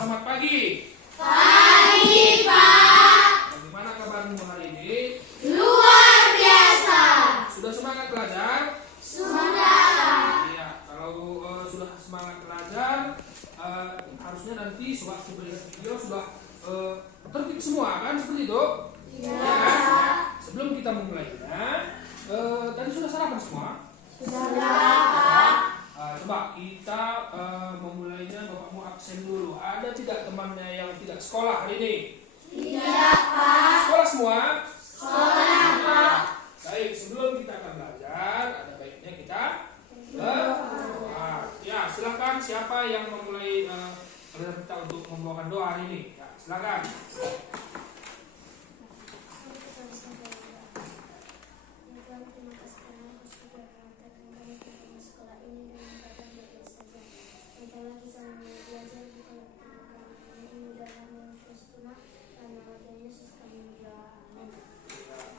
Selamat pagi. Pagi, Pak. Bagaimana kabarmu hari ini? Luar biasa. Sudah semangat belajar? Sudah. Iya, kalau sudah semangat belajar, harusnya nanti sewaktu melihat video sudah tertib semua kan, seperti itu? Iya. Sebelum kita memulainya, tadi sudah sarapan semua? Sudah. Coba kita memulainya. Bapak mau absen dulu. Ada tidak temannya yang tidak sekolah hari ini? Tidak, Pak. Sekolah semua? Sekolah, Pak. Baik, sebelum kita akan belajar, ada baiknya kita berdoa. Ya, silakan siapa yang memulai kita untuk membawakan doa hari ini? Ya, silakan.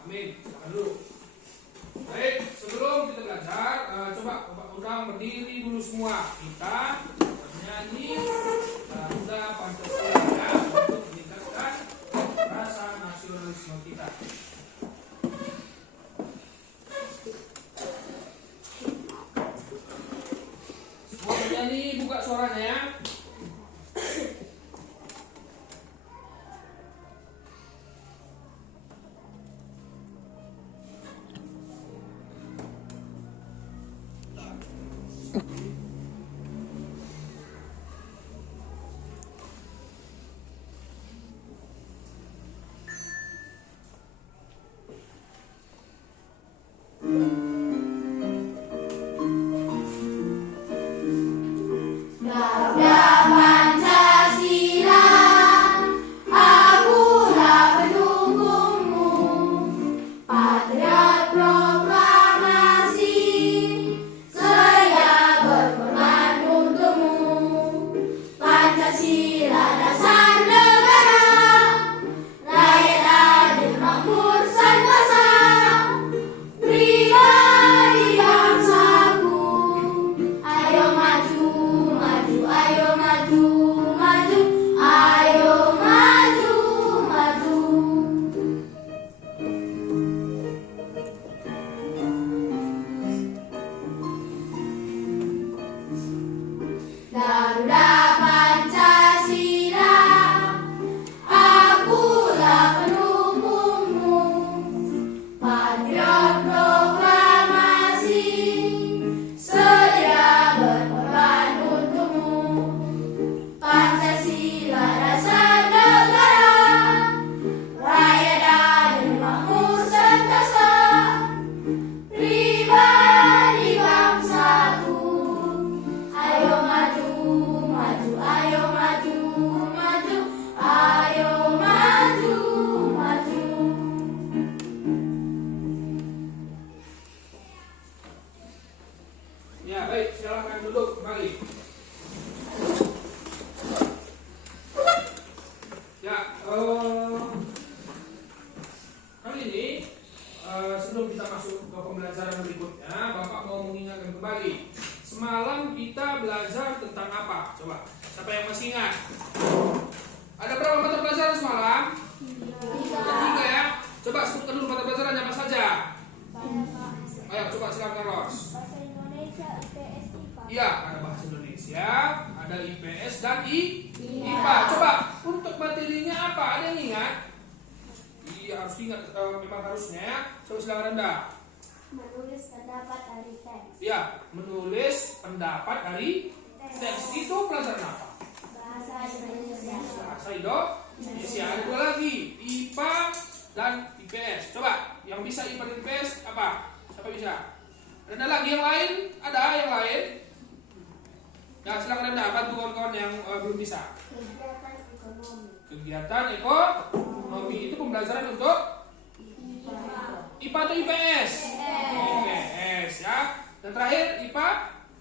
Amin. Silakan dulu. Baik, sebelum kita belajar, coba Bapak undang berdiri dulu semua. Kita bernyanyi Garuda Pancasila untuk meningkatkan rasa nasionalisme kita. Semua bernyanyi, buka suaranya ya. Ya, baik, silakan duduk kembali. Ya, kali ini sebelum kita masuk ke pembelajaran berikutnya, Bapak mau mengingatkan kembali. Semalam kita belajar tentang apa? Coba, siapa yang masih ingat? Ada berapa mata pelajaran semalam? 3 ya. Coba sebutkan dulu mata pelajarannya apa saja. Ayo, coba silakan Ros. Iya, ada bahasa Indonesia, ada IPS dan IPA. Coba, untuk materinya apa? Ada yang ingat? Iya, harus ingat, memang harusnya ya. Coba silakan Anda. Menulis pendapat dari teks. Iya, menulis pendapat dari teks. Itu pelajaran apa? Bahasa Indonesia. Bahasa Indonesia. Ada 2 lagi, IPA dan IPS. Coba, yang bisa IPA dan IPS apa? Siapa bisa? Ada lagi yang lain? Ada yang lain? Ya, silakan Anda bantu kawan-kawan yang belum bisa. Kegiatan ekonomi. Kegiatan ekonomi itu pembelajaran untuk IPA atau IPS? IPS ya. Dan terakhir IPA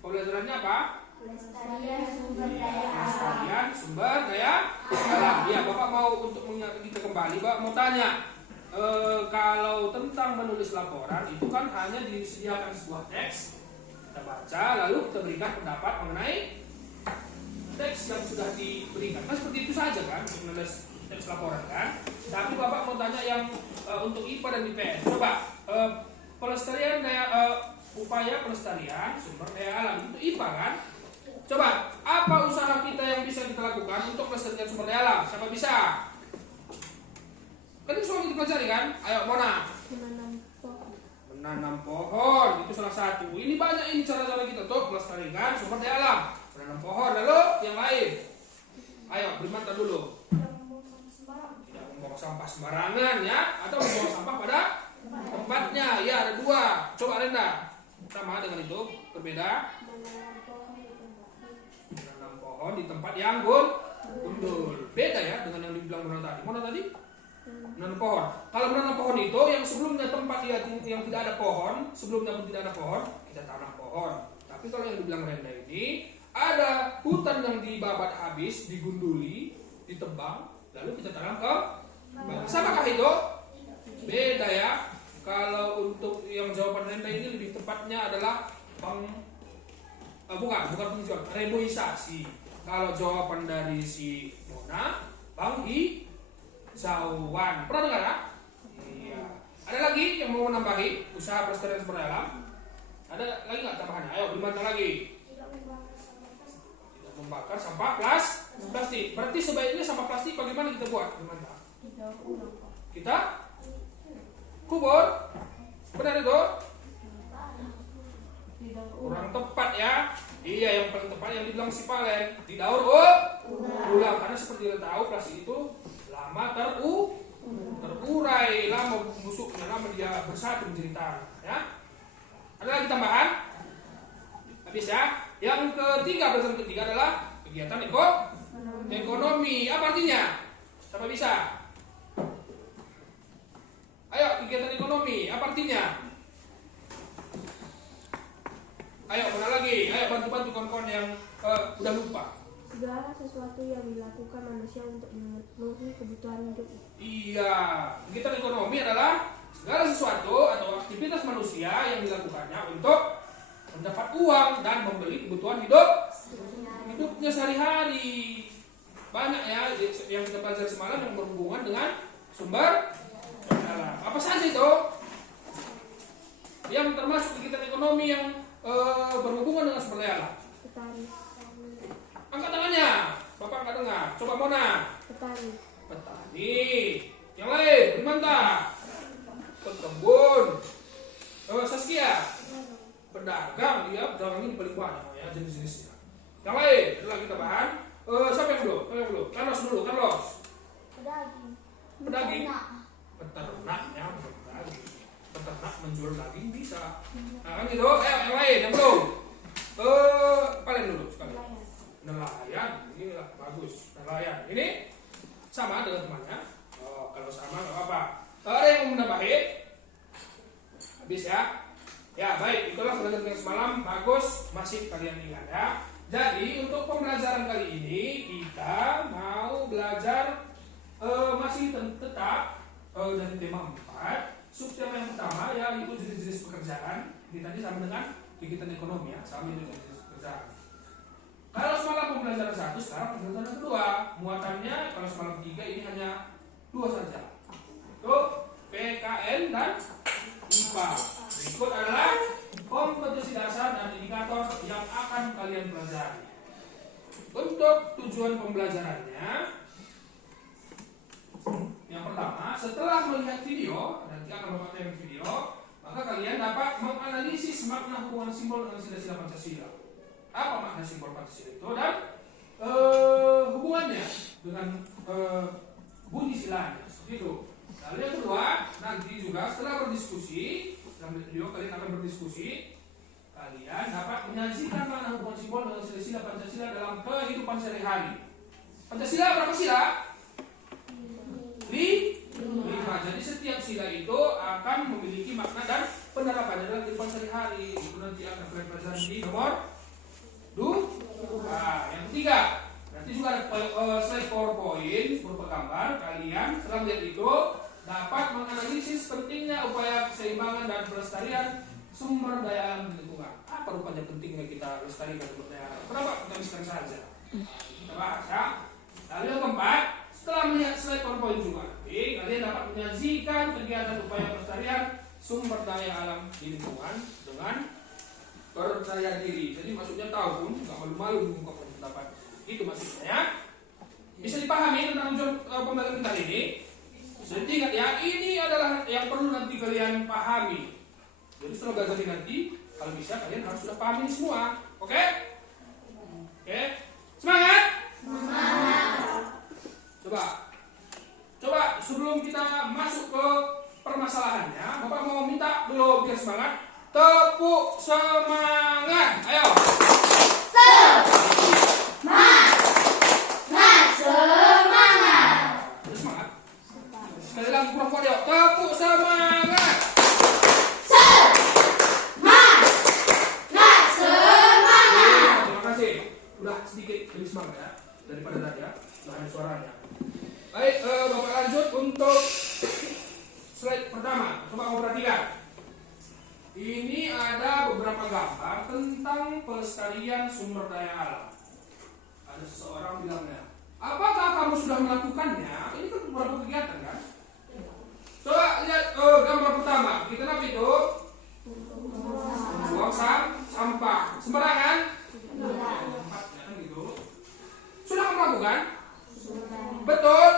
pembelajarannya apa? Pelestarian sumber daya alam. Pelestarian sumber daya alam. Ya, Bapak mau untuk mengingatkan kita kembali, Bapak mau tanya. Kalau tentang menulis laporan itu kan hanya disediakan sebuah teks, kita baca lalu kita berikan pendapat mengenai teks yang sudah diberikan. Kan seperti itu saja kan untuk menulis teks laporan kan. Tapi Bapak mau tanya yang untuk IPA dan IPS. Coba pelestarian upaya pelestarian sumber daya alam itu IPA kan. Coba apa usaha kita yang bisa kita lakukan untuk melestarikan sumber daya alam? Siapa bisa? Kan itu semua kita pelajari kan. Ayo Mona. Menanam pohon. Menanam pohon itu salah satu. Ini banyak ini cara-cara kita untuk melestarikan sumber daya alam. Menanam pohon. Lalu yang lain. Ayo Brimanta dulu. Tidak membuang sampah sembarangan ya, atau membuang sampah pada tempatnya. Ya ada dua. Coba Renda. Sama dengan itu berbeda. Menanam pohon di tempat yang gundul. Beda ya dengan yang dibilang Mona tadi. Mona tadi menanam pohon. Kalau menanam pohon itu yang sebelumnya tempat yang tidak ada pohon, sebelumnya pun tidak ada pohon, kita tanam pohon. Tapi kalau yang dibilang Renda ini ada hutan yang dibabat habis, digunduli, ditebang, lalu kita tanam ke bawah. Samakah itu? Beda ya. Kalau untuk yang jawaban Renda ini lebih tepatnya adalah bukan penghijauan, reboisasi. Kalau jawaban dari si Mona, penghijauan. Pernah dengar ya? Iya. Ada lagi yang mau menambahi usaha pelestarian sumber daya alam? Ada lagi nggak tambahannya? Ayo, gimana lagi? Tidak membakar sampah plastik. Berarti sebaiknya sampah plastik bagaimana kita buat? Gimana? Kita kubur. Benar itu? Kurang tepat ya. Iya, yang paling tepat yang dibilang si Palen, didaur ulang. Karena seperti kita tahu plastik itu lama terurai, lama busuknya, lama dia bersatu menjadi tanah ya. Ada lagi tambahan? Habis ya. Yang ketiga, pelajaran ketiga adalah kegiatan ekonomi. Apa artinya? Siapa bisa? Ayo, kegiatan ekonomi. Apa artinya? Ayo, mana lagi? Ayo bantu-bantu kawan-kawan yang udah lupa. Segala sesuatu yang dilakukan manusia untuk memenuhi kebutuhan hidup. Iya, kegiatan ekonomi adalah segala sesuatu atau aktivitas manusia yang dilakukannya untuk mendapat uang dan membeli kebutuhan hidupnya sehari-hari. Banyak ya yang kita pelajari semalam yang berhubungan dengan sumber daya alam. Apa saja itu? Yang termasuk kegiatan ekonomi yang berhubungan dengan sumber daya alam. Petani. Angkat tangannya. Bapak nggak dengar. Coba Mona. Petani. Yang lain, Brimanta. Pekebun. Saskia. Pedagang, dia pedagang ini paling banyak ya jenis-jenisnya. Yang lain, ada lagi tambahan. Siapa yang dulu? Carlos dulu, Carlos. Pedagang. Peternak ya, pedagang. Peternak menjual daging bisa. Nah kan gitu. Yang lain, yang belum. Paling dulu sekali. Nelayan, ini lah bagus. Nelayan, ini sama dengan temannya. Kalau sama nggak apa-apa. Ada yang mau menambahin? Habis ya. Ya baik, itulah pelajaran semalam. Bagus, masih kalian ingat ya. Jadi untuk pembelajaran kali ini kita mau belajar masih tetap dari tema 4. Subtema yang pertama ya itu jenis-jenis pekerjaan. Ini tadi sama dengan kegiatan ekonomi ya, sama dengan jenis pekerjaan. Kalau semalam pembelajaran 1, sekarang pembelajaran kedua. Muatannya kalau semalam 3 ini hanya 2 saja. Itu PKN dan IPA. Berikut adalah kompetensi dasar dan indikator yang akan kalian pelajari. Untuk tujuan pembelajarannya, yang pertama, setelah melihat video, nanti akan memakai video, maka kalian dapat menganalisis makna hubungan simbol dengan sila-sila Pancasila. Apa makna simbol Pancasila itu dan hubungannya dengan bunyi silanya, seperti itu. Lalu yang kedua, nanti juga setelah berdiskusi, setelah video kalian akan berdiskusi, kalian dapat menyajikan makna hubungan simbol dengan sila-sila Pancasila dalam kehidupan sehari-hari. Pancasila berapa sila? 5. Jadi setiap sila itu akan memiliki makna dan penerapannya dalam kehidupan sehari-hari. Itu nanti akan kalian pelajari di nomor 2. Yang ketiga, nanti juga ada slide PowerPoint berupa gambar. Kalian setelah melihat itu dapat menganalisis pentingnya upaya keseimbangan dan pelestarian sumber daya alam di lingkungan. Apa rupanya pentingnya kita lestarikan sumber daya alam? Kenapa kita habiskan saja? Kita bahas ya. Lalu yang keempat, setelah melihat slide PowerPoint juga, kalian dapat menyajikan kegiatan upaya pelestarian sumber daya alam di lingkungan dengan percaya diri. Jadi maksudnya tahu pun nggak malu-malu mengungkapkan pendapat. Itu maksudnya ya. Bisa dipahami tentang ujian pembelajaran kali ini. Jadi ingat ya, ini adalah yang perlu nanti kalian pahami. Jadi setelah belajar nanti, kalau bisa kalian harus sudah pahami ini semua. Oke? Oke? Semangat? Semangat. Coba sebelum kita masuk ke permasalahannya, Bapak mau minta dulu biar semangat. Tepuk semangat. Ayo. Semangat. Sekali lagi kurang yuk. Tepuk semangat. Terima kasih. Udah sedikit lebih semangat ya daripada tadi ya. Udah ada suaranya. Baik, Bapak lanjut untuk slide pertama. Coba kamu perhatikan. Ini ada beberapa gambar tentang pelestarian sumber daya alam. Ada seseorang bilangnya, apakah kamu sudah melakukannya? Ini kan beberapa kegiatan kan? Coba lihat gambar pertama. Kita apa itu? Buang sampah. Sembarangan? Tempatnya kan gitu. Sudah kamu lakukan? Betul?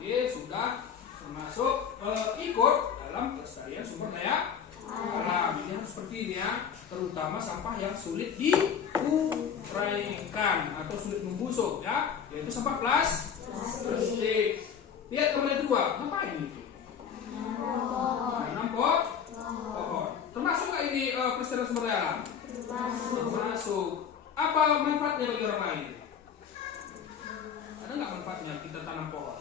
Iya, sudah termasuk ikut dalam pelestarian sumber daya alam. Ini harus seperti ini ya, terutama sampah yang sulit diuraikan atau sulit membusuk ya, yaitu sampah plastik. Lihat gambar yang kedua, ngapain itu? Menanam pohon. Termasuk nggak ini pelestarian sumber daya alam? Termasuk. Apa manfaatnya bagi orang lain? Ada nggak manfaatnya kita tanam pohon?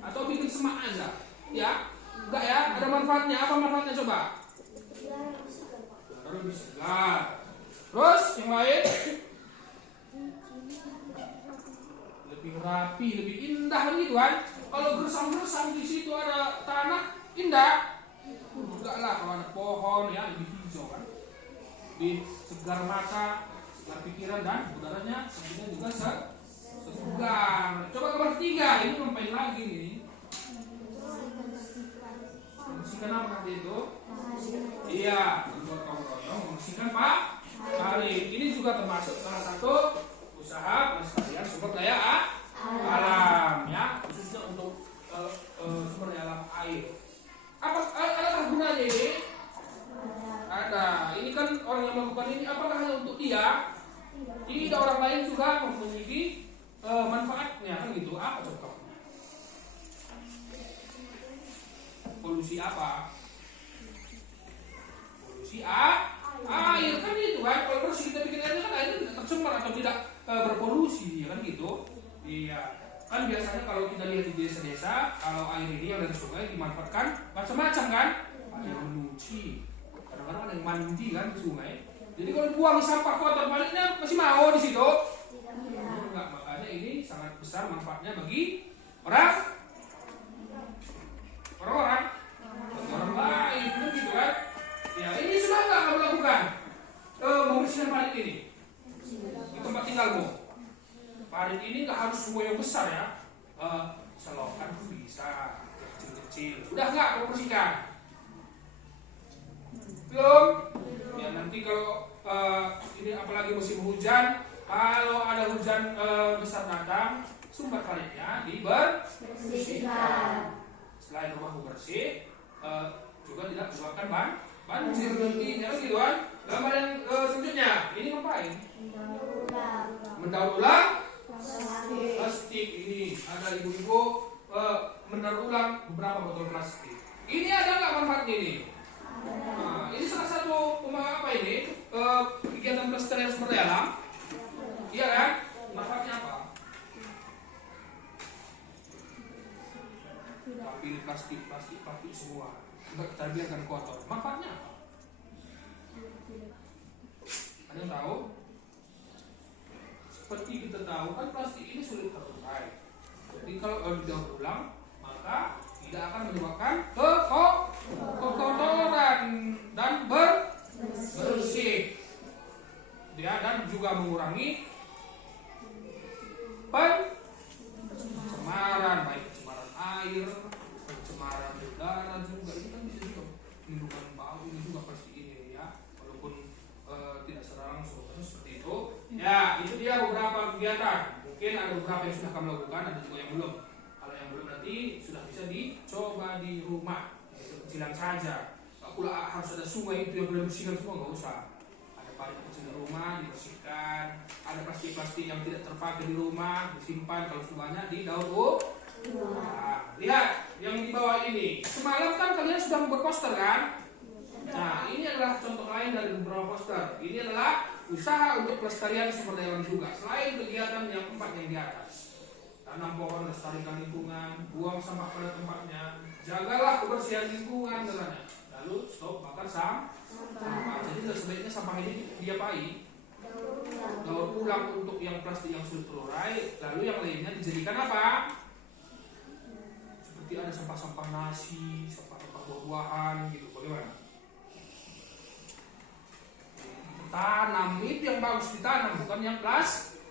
Atau bikin semak aja? Ya? Enggak ya? Ada manfaatnya. Apa manfaatnya coba? Lebih segar. Terus yang lain? Lebih rapi, lebih indah begitu kan? Kalau gersang-gersang di situ ada tanah, indah. Enggak lah, kalau ada pohon ya lebih hijau kan? Lebih segar mata, segar pikiran dan udaranya tentunya juga segar. Coba nomor 3, ini ngapain lagi nih? Membersihkan apa nanti itu? Iya, membuat kaum-kaum membersihkan Pak kali. Ini juga termasuk salah satu usaha pelestarian sumber daya alam ya, khususnya untuk sumber daya alam air. Adakah gunanya ini? Ada. Ini kan orang yang melakukan ini apakah hanya untuk dia? Tidak, orang lain juga memiliki manfaatnya kan gitu. Apa contohnya? Polusi apa? Polusi air kan itu kan. Kalau bersih kita bikin airnya kan airnya tidak tercemar atau tidak berpolusi ya kan gitu. Iya. Kan biasanya kalau kita lihat di desa-desa, kalau air ini yang dari sungai dimanfaatkan macam-macam kan. Ada yang mencuci, kadang-kadang ada yang mandi kan di sungai. Jadi kalau buang sampah kotor baliknya masih mau di situ? Enggak, makanya ini sangat besar manfaatnya bagi orang lain, gitu kan? Ya, ini sudah nggak kamu lakukan? Membersihkan parit ini di tempat tinggalmu. Parit ini nggak harus semua yang besar ya. Selokan pun bisa, kecil-kecil. Udah nggak kamu bersihkan? Belum? Ya nanti kalau ini apalagi musim hujan, kalau ada hujan besar datang, sumber paritnya dibersihkan. Selain rumahmu bersih, juga tidak menyebabkan banjir nantinya gitu kan. Gambar yang selanjutnya, ini ngapain? Mendaur ulang plastik. Ini ada ibu-ibu mendaur ulang beberapa botol plastik. Ini ada nggak manfaatnya ini? Nah, ini salah satu apa ini? Kegiatan pelestarian sumber daya alam. Iya kan? Manfaatnya apa? Pilih plastik semua, enggak kita biarkan kotor. Manfaatnya apa? Ada yang tahu? Seperti kita tahu kan plastik ini sulit terurai. Jadi kalau didaur ulang maka tidak akan menyebabkan kekotoran dan bersih. Ya, dan juga mengurangi kegiatan. Mungkin ada beberapa yang sudah kamu lakukan, ada juga yang belum. Kalau yang belum nanti sudah bisa dicoba di rumah, kecilan saja. Pula harus ada sungai itu yang boleh bersihkan semua, nggak usah. Ada paling kecil di rumah dibersihkan, ada plastik-plastik yang tidak terpakai di rumah disimpan kalau sudah banyak di daur. Nah, lihat yang di bawah ini. Semalam kan kalian sudah membuat poster kan? Nah, ini adalah contoh lain dari beberapa poster. Ini adalah usaha untuk pelestarian sumber daya alam juga. Selain kegiatan yang 4 yang di atas, tanam pohon, lestarikan lingkungan, buang sampah pada tempatnya, jagalah kebersihan lingkungan katanya. Lalu stop bakar sampah. Jadi sebaiknya sampah ini diapain? Daur ulang untuk yang plastik yang sudah terurai. Lalu yang lainnya dijadikan apa? Seperti ada sampah-sampah nasi, sampah-sampah buah-buahan gitu. Bagaimana? Tanam itu yang bagus ditanam, bukan yang plastik.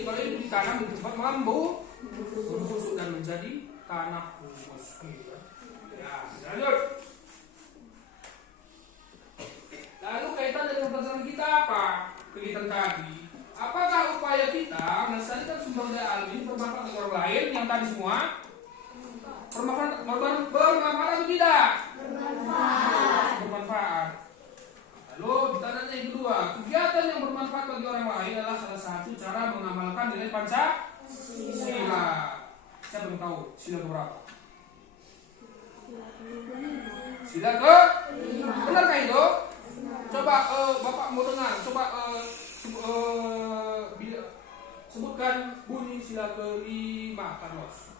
Kalau itu ditanam lebih cepat membusuk dan menjadi tanah humus. Ya, lanjut. Lalu kaitan dengan pelajaran kita apa? Kegiatan tadi. Apakah upaya kita melestarikan sumber daya alam ini bermanfaat bagi orang lain yang tadi semua? Bermanfaat atau tidak? Bermanfaat. Lalu ditanya yang kedua, kegiatan yang bermanfaat bagi orang lain adalah salah satu cara mengamalkan nilai Pancasila. Siapa yang tahu sila keberapa? Sila ke? Benarkah itu? Coba Bapak mau dengar. Coba sebutkan bunyi sila kelima, Carlos.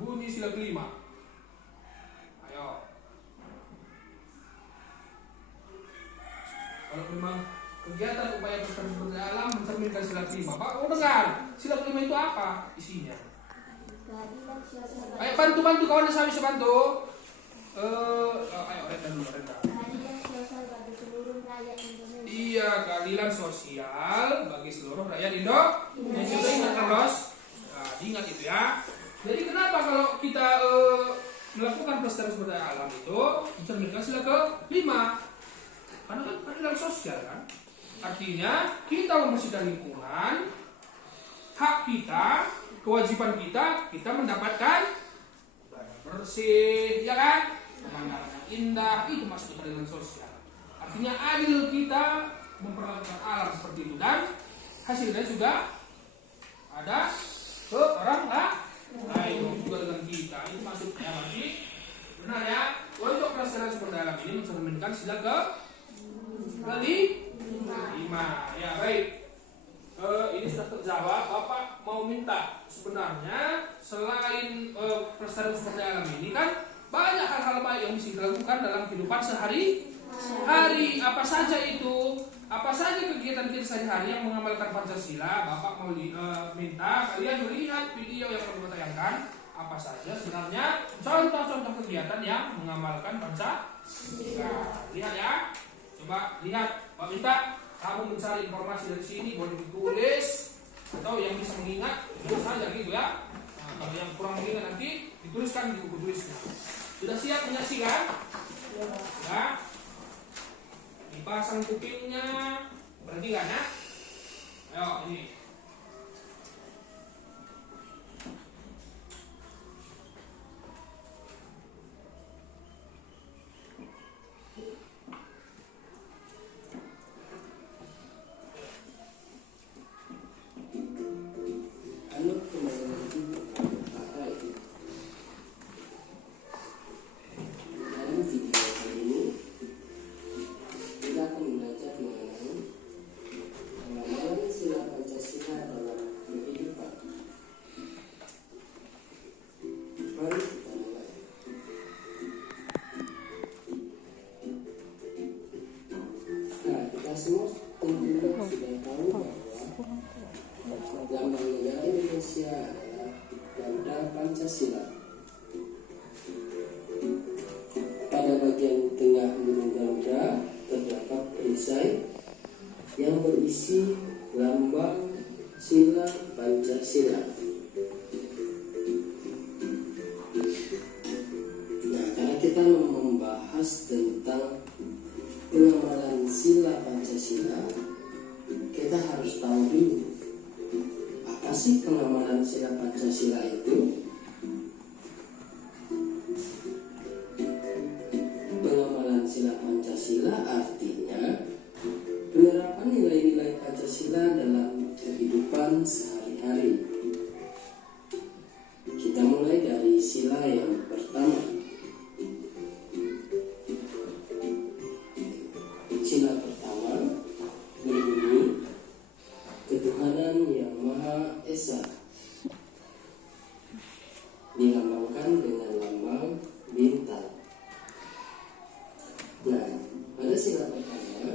Bunyi sila kelima. Ayo. Kalau memang kegiatan upaya pelestarian sumber daya alam mencerminkan sila kelima, Pak mau dengar. Sila kelima itu apa isinya? Ayo bantu kawan saya bisa bantu. Ayo Renda dulu Renda. Iya, keadilan sosial bagi seluruh rakyat Indonesia. Ingat Carlos? Nah, diingat itu ya. Jadi kenapa kalau kita melakukan pelestarian sumber daya alam itu mencerminkan sila ke-5? Karena kan keadilan sosial kan. Artinya kita membersihkan lingkungan, hak kita, kewajiban kita mendapatkan bersih, ya kan? Pemandangan yang indah, itu masuk keadilan sosial. Artinya adil kita memperlakukan alam seperti itu dan hasilnya juga ada ke orang lain juga dengan kita. Itu maksudnya berarti benar ya. Untuk pelestarian sumber daya alam ini mencerminkan sila ke-5. Ya baik. Ini sudah terjawab. Bapak mau minta sebenarnya selain pelestarian sumber daya alam ini kan banyak hal-hal baik yang bisa dilakukan dalam kehidupan sehari-hari. Apa saja itu? Apa saja kegiatan kita sehari-hari yang mengamalkan Pancasila? Bapak mau minta kalian melihat video yang kami tayangkan. Apa saja sebenarnya contoh-contoh kegiatan yang mengamalkan Pancasila. Lihat ya. Coba lihat. Bapak minta kamu mencari informasi dari sini, boleh ditulis atau yang bisa mengingat itu saja gitu ya. Nah, kalau yang kurang mengingat nanti dituliskan di buku tulisnya. Sudah siap menyaksikan? Ya. Dipasang kupingnya, perhatikan ya. Ayo ini. Semua tentunya sudah tahu bahwa lambang negara Indonesia adalah Garuda Pancasila. Pada bagian tengah burung Garuda terdapat perisai yang berisi lambang sila Pancasila. Nah, karena kita membahas tentang pengamalan sila Pancasila, kita harus harus tahu dulu, apa sih pengamalan sila Pancasila itu? Pengamalan sila Pancasila artinya penerapan nilai-nilai Pancasila dalam kehidupan sehari-hari. Kita mulai dari sila yang pertama. Sila pertama berbunyi ketuhanan yang Maha Esa, dilambangkan dengan lambang bintang. Nah, pada sila pertama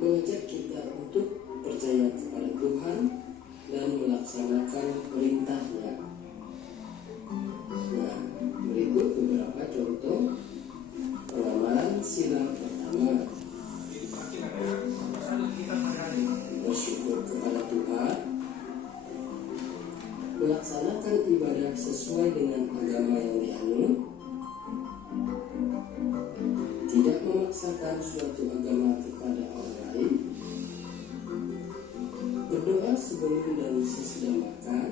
mengajak kita untuk percaya kepada Tuhan dan melaksanakan perintahnya. Nah, berikut beberapa contoh pengamalan sila pertama. Bersyukur kepada Tuhan, melaksanakan ibadah sesuai dengan agama yang dianut, tidak memaksakan suatu agama kepada orang lain, berdoa sebelum dan sesudah makan,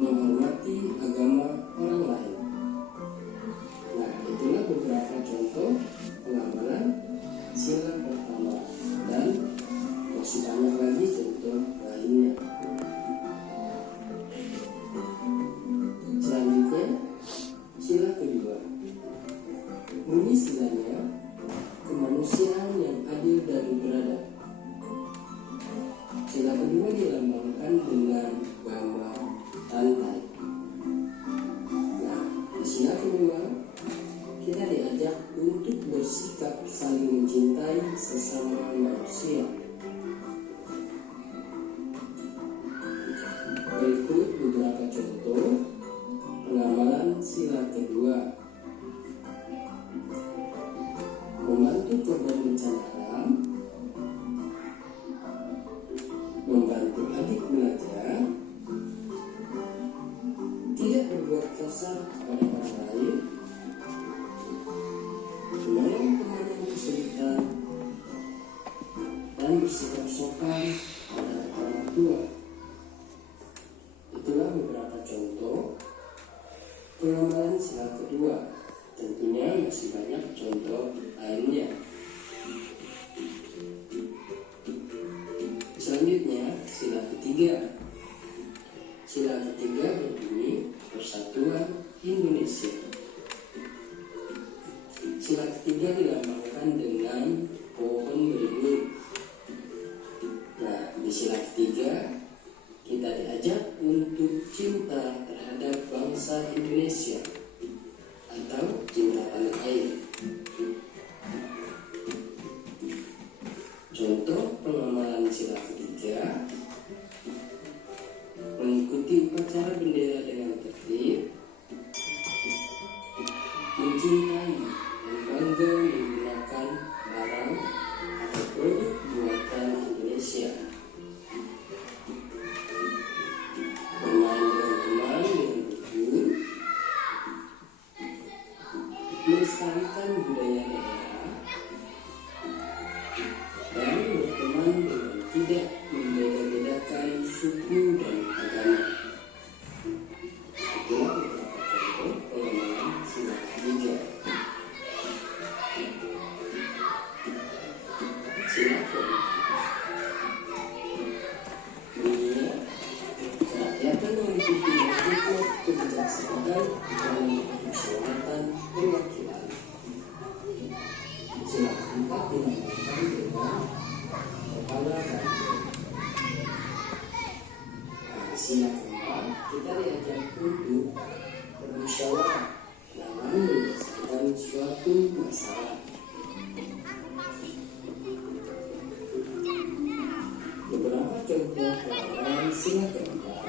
menghormati agama orang lain. Nah, itulah beberapa contoh pengamalan sila pertama, dan masih banyak lagi contoh lainnya. Selanjutnya, sila kedua. Bunyi silanya kemanusiaan yang adil dan beradab. Sila kedua dilambangkan dengan gambar rantai. Nah, di sila kedua kita diajak untuk bersikap saling mencintai sesama manusia. Berikut beberapa contoh pengamalan sila kedua. Membantu korban bencana alam, membantu adik belajar, tidak berbuat kasar kepada orang lain, menolong teman yang kesulitan, dan bersikap sopan pada orang tua. Itulah beberapa contoh pengamalan sila kedua. Tentunya masih banyak contoh lainnya. Selanjutnya, sila ketiga. Sila ketiga berbunyi Persatuan Indonesia. Sila ketiga dilambangkan dengan pohon beringin. Nah, di sila ketiga kita diajak untuk cinta terhadap bangsa Indonesia atau cinta tanah air. Contoh pengamalan sila ketiga: mengikuti upacara bendera dengan tertib, mencintai dan bangga menggunakan barang atau produk buatan Indonesia, bermain dengan teman dengan rukun, melestarikan budaya daerah, dan berteman dengan tidak membeda-bedakan suku dan agama. Itulah beberapa contoh pengamalan sila ketiga. Sila keempat. Bunyinya, kerakyatan mengikuti prinsip kebijaksanaan dalam permusyawaratan perwakilan. Sila keempat dilambangkan dengan kepala rakyat. Sila keempat kita diajak untuk bermusyawarah dalam menyelesaikan suatu masalah. Beberapa contoh pengamalan sila keempat: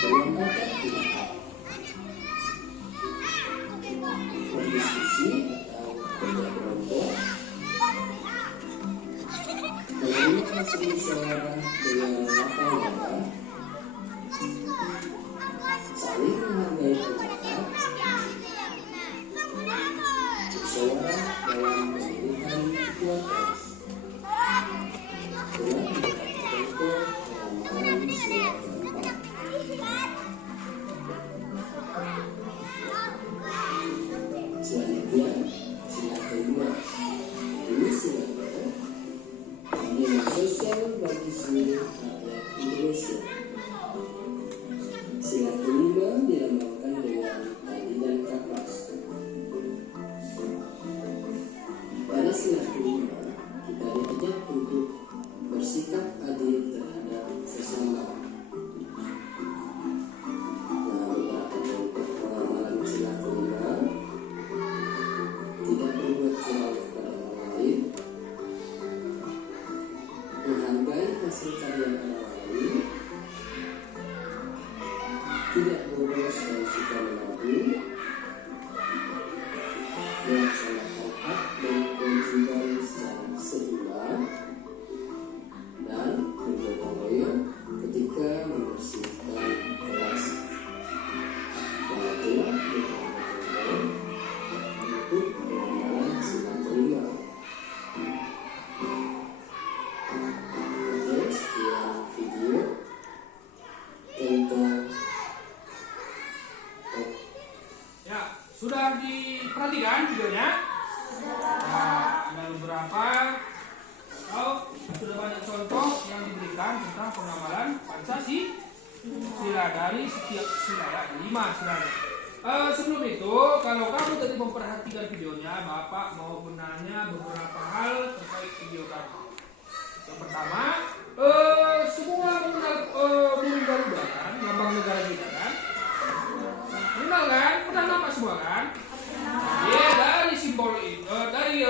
penyampaikan pendapat, berdiskusi atau kerja kelompok, menerima hasil musyawarah dengan lapang dada, saling menghargai pendapat, musyawarah dalam untuk bersikap adil terhadap sesama. Nah, beberapa contoh pengamalan sila kelima: tidak berbuat curang kepada orang lain, menghargai hasil karya orang lain, tidak boros dan suka menabung, melaksanakan hak dan kewajiban secara seimbang, dan bergotong royong ketika membersihkan kelas. Dan itulah beberapa untuk pengamalan sila kelima. Oke, sekian video tentang Ya, sudah diperhatikan videonya? Nah, ada beberapa sudah banyak contoh yang diberikan tentang pengamalan Pancasila dari setiap sila, ya, 5 silanya. Sebelum itu, kalau kamu tadi memperhatikan videonya, Bapak mau menanya beberapa hal terkait video kamu. Yang pertama, semua mengenal burung Garuda kan, lambang negara kita kan? Mengenal kan? Pernah nampak semua kan? Ya, dari simbol itu, dari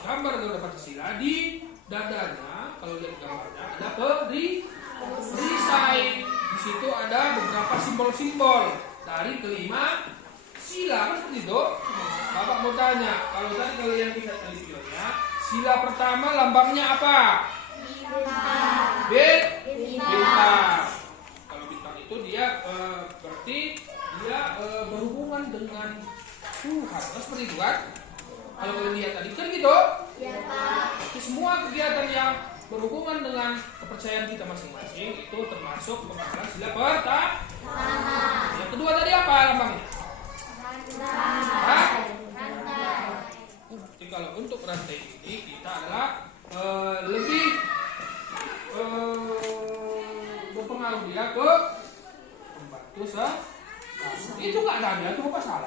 gambar Garuda Pancasila di dadanya, kalau lihat gambarnya ada perisai. Di situ ada beberapa simbol-simbol dari kelima sila, seperti itu. Bapak mau tanya, kalau tadi kalian lihat dari videonya, sila pertama lambangnya apa? Bintang. Kalau bintang itu dia berarti dia berhubungan dengan Tuhan, seperti itu kan? Kalau kalian lihat tadi kan gitu? Iya, Pak. Jadi semua kegiatan yang berhubungan dengan kepercayaan kita masing-masing itu termasuk pengamalan sila pertama. Yang kedua tadi apa lambangnya? Jadi kalau untuk rantai ini kita adalah lebih berpengaruh dia ke membantu itu nggak ada, itu apa salah?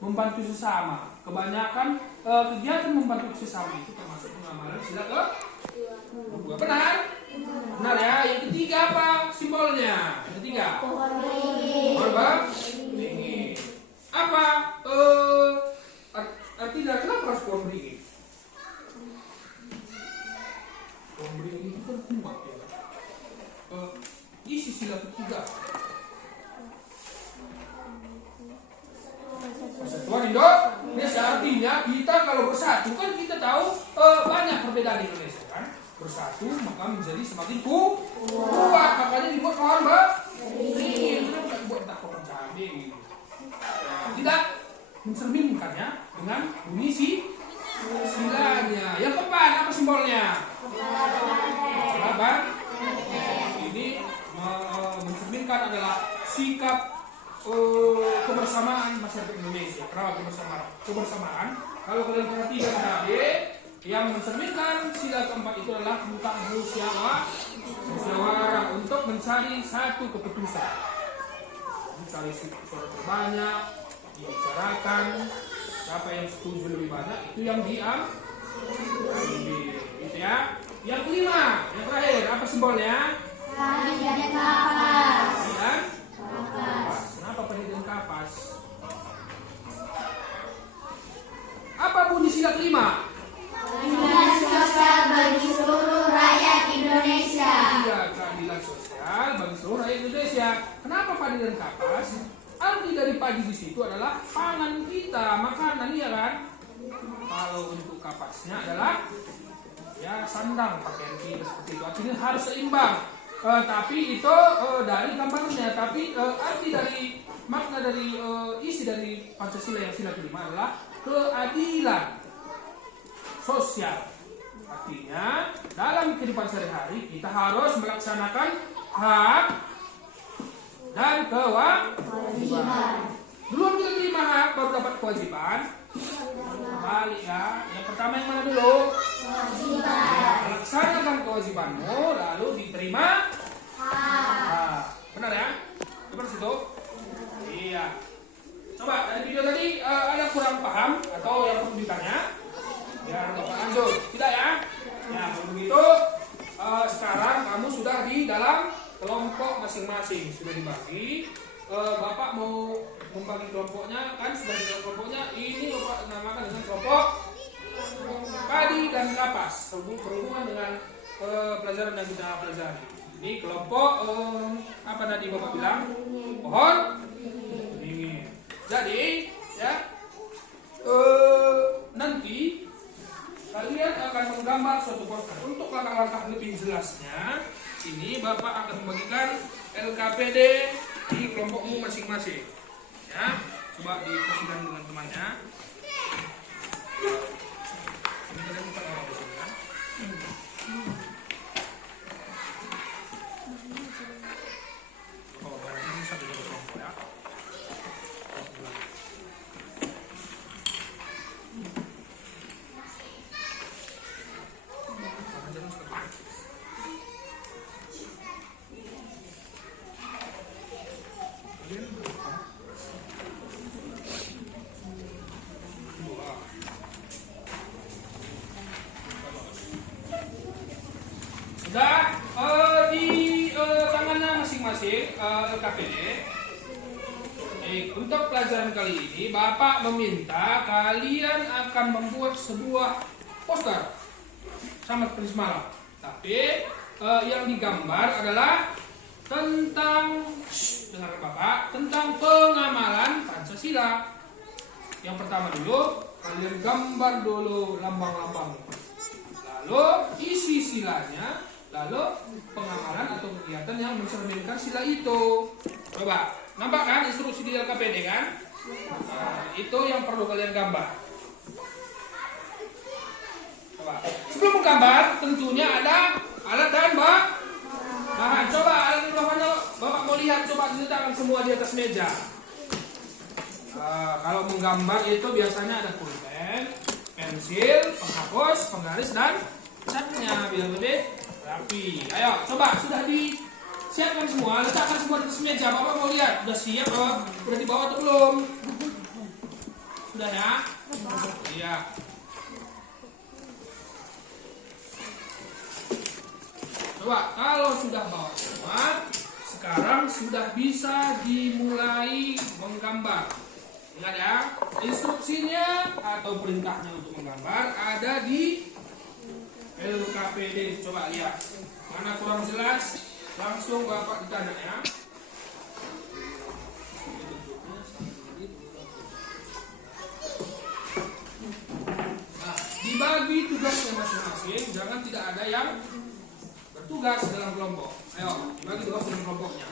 Membantu sesama. Kebanyakan kegiatan membantu sesama itu termasuk pengamalan sila kedua. Benar? Benar ya. Yang ketiga apa simbolnya? Yang ketiga. Pohon beringin. Apa artinya kenapa harus pohon beringin? Pohon beringin itu kan kuat ya. Isi sila ketiga. Persatuan Indonesia, artinya kita kalau bersatu kan kita tahu banyak perbedaan di Indonesia kan. Bersatu maka menjadi semakin kuat. Makanya dibuat pohon beringin. Kenapa tidak dibuat tak pohon cabai gitu? Tidak mencerminkan ya dengan bunyi silanya. Yang keempat apa simbolnya? Apa? Ini mencerminkan adalah sikap kebersamaan masyarakat Indonesia. Kenapa kebersamaan? Kalau kalian perhatikan tadi, yang mencerminkan sila keempat itu adalah tentang musyawarah untuk mencari satu keputusan, mencari suara terbanyak, dibicarakan, siapa yang setuju lebih banyak itu yang diambil, gitu ya. Yang kelima, yang terakhir, apa simbolnya? Kenapa pendidikan kapas? Apa bunyi sila kelima? Keadilan sosial bagi seluruh rakyat Indonesia. Iya, keadilan sosial bagi seluruh rakyat Indonesia. Kenapa pendidikan kapas? Arti dari padi di situ adalah pangan kita, makanan, ya kan? Kalau untuk kapasnya adalah ya sandang, pakaian kita seperti itu. Artinya harus seimbang. Tapi itu dari gambarnya. Tapi arti dari makna dari isi dari Pancasila yang sila kelima adalah keadilan sosial. Artinya dalam kehidupan sehari-hari kita harus melaksanakan hak dan kewajiban. Belum kita terima hak baru dapat kewajiban. Balik ya. Yang pertama yang mana dulu? Kewajiban. Laksanakan kewajibanmu lalu diterima hak. Benar ya? Seperti itu? Iya. Coba dari video tadi ada kurang paham atau yang perlu ditanya? Biar Bapak lanjut. Tidak ya? dibagi. Bapak mau membagi kelompoknya, kan sudah di kelompoknya. Ini Bapak namakan dengan kelompok padi dan kapas, berhubungan dengan pelajaran yang kita pelajari. Ini kelompok apa tadi Bapak bilang? Pohon beringin. Jadi ya nanti kalian akan menggambar suatu poster. Untuk langkah-langkah lebih jelasnya, ini Bapak akan membagikan LKPD di kelompokmu masing-masing. Ya, coba dikasihkan dengan temannya. Ini kalian bukan orang di sini kan? Oh, berarti ini satu kelompok ya. Sudah di tangannya masing-masing LKPD. Untuk pelajaran kali ini Bapak meminta kalian akan membuat sebuah poster sama seperti semalam. Tapi yang digambar adalah tentang dengar Bapak, tentang pengamalan Pancasila. Yang pertama dulu, kalian gambar dulu lambang-lambang. Lalu isi silanya, lalu pengamalan atau kegiatan yang mencerminkan sila itu. Coba, nampak kan instruksi di LKPD kan? Nah, itu yang perlu kalian gambar. Coba. Sebelum menggambar, tentunya ada alat dan bahan. Coba alat dan bahannya Bapak mau lihat, coba diletakkan semua di atas meja. Kalau menggambar itu biasanya ada pulpen, pensil, penghapus, penggaris dan catnya biar lebih rapi. Ayo, coba sudah disiapkan semua, letakkan semua di atas meja. Bapak mau lihat, sudah siap Bapak? Sudah dibawa atau belum? Sudah ya? Iya. Coba kalau sudah bawa semua, sekarang sudah bisa dimulai menggambar. Ingat ya, instruksinya atau perintahnya untuk menggambar ada di LKPD. Coba lihat, mana kurang jelas langsung Bapak ditanya ya. Nah, dibagi tugasnya masing-masing, jangan tidak ada yang bertugas dalam kelompok. Ayo, dibagi tugas dalam kelompoknya.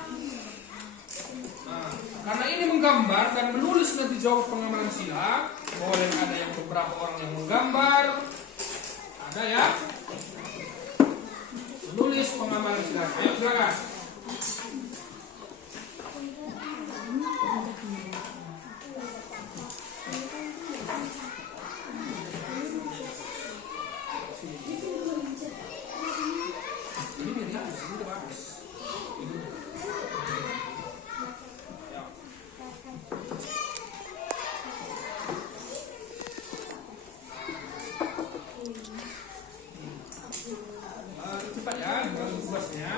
Nah, karena ini menggambar dan menulis nanti jawab pengamalan sila, boleh ada yang beberapa orang yang menggambar, ada ya menulis pengamalan sila. Ayo silakan. Ini media ini udah bagus. Cepat ya, bagi tugasnya.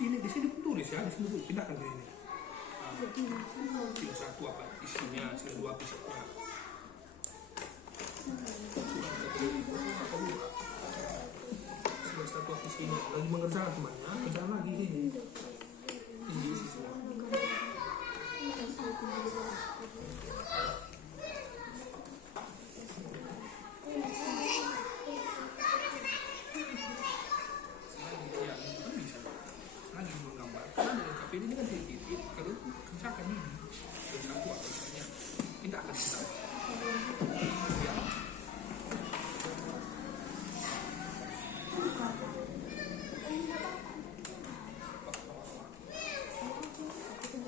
Di sini pun tulis ya, di sini pun pindahkan ke ini. Nah, Sila 1 apa isinya, sila 2 episode-nya. Sila 1 apa isinya. Lagi mengerjakan temannya, kerjaan lagi ini. Ini isi semua. Ya, itu kan bisa. Lagi menggambar. Karena dari KPD ini kan titik-titik. Kalau kerjakan ini. Dari 1 apa isinya. Ini akan kita. Ya.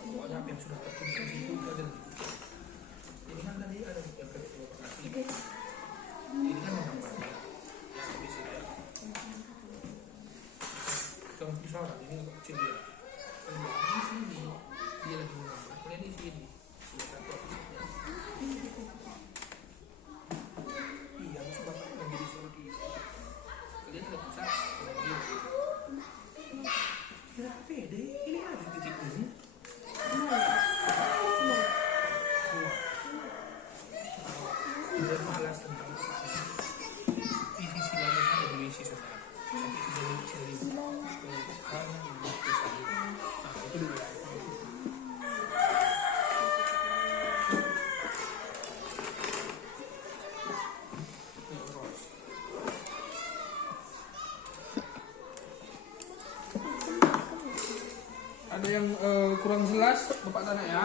Pokoknya apa yang sudah tertulis di situ ada. Ini kan tadi ada yang kreasi. Ini kan menggambarnya. Ya, bisa ya. Kita bisa orang ini agak kecil dia. Kalau di sini dia lagi menggambar. Kalau di sini sudah 1 episode-nya. Iya, maksud bapak lagi di sini. Kalian tidak bisa lagi. Tidak pede. Ini ada titik ini. Udah malas tentang isi silanya kan ada 2 isi saudara. Sampai isi 5. Nah, itu dulu ya. Terus. Ada yang kurang jelas, Bapak tanya ya.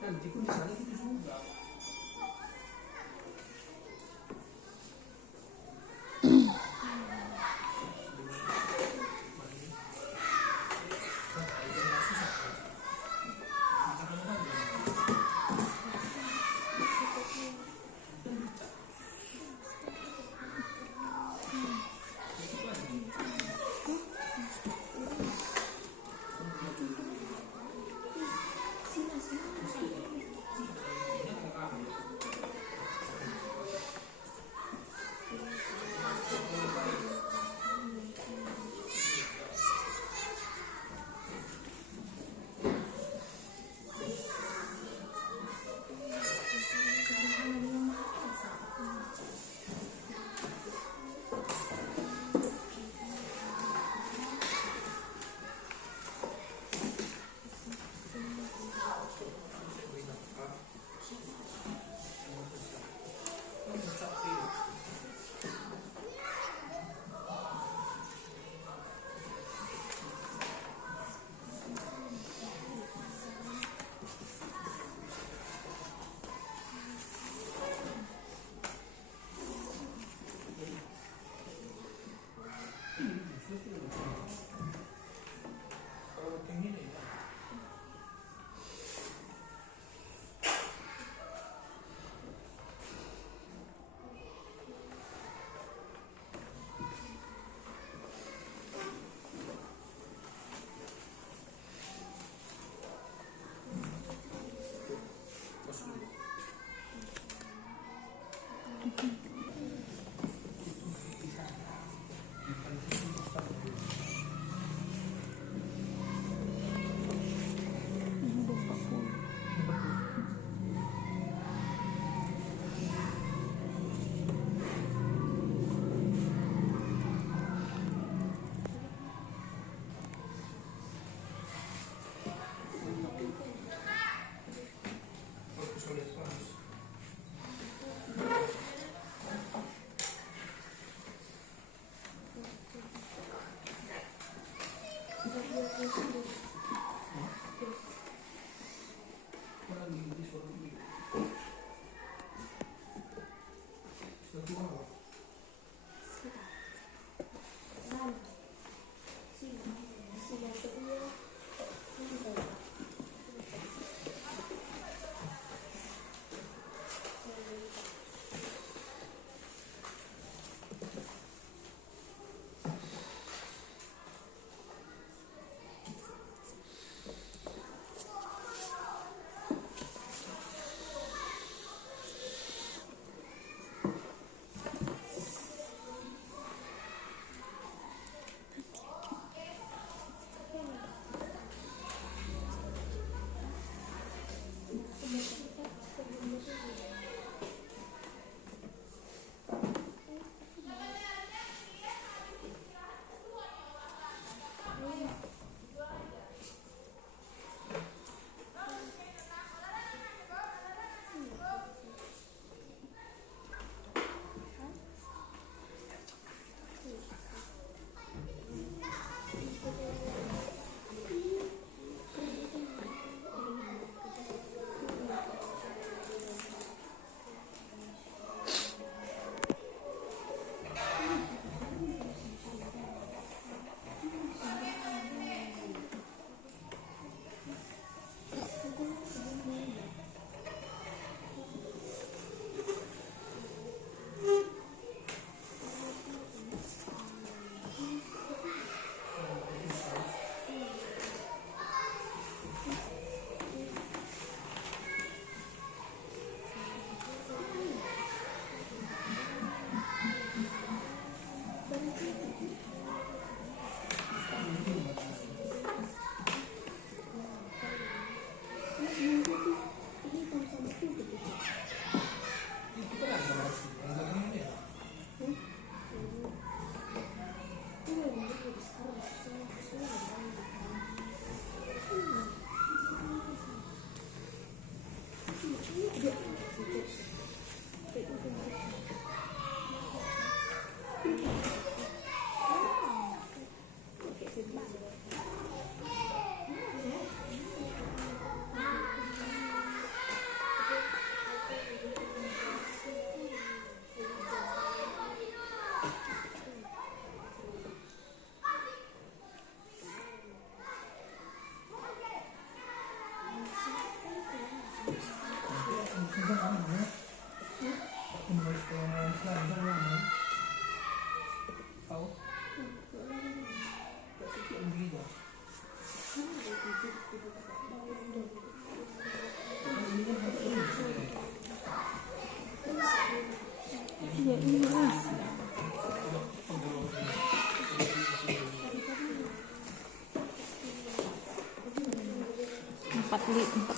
Nanti pun di sana itu juga.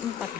Empat.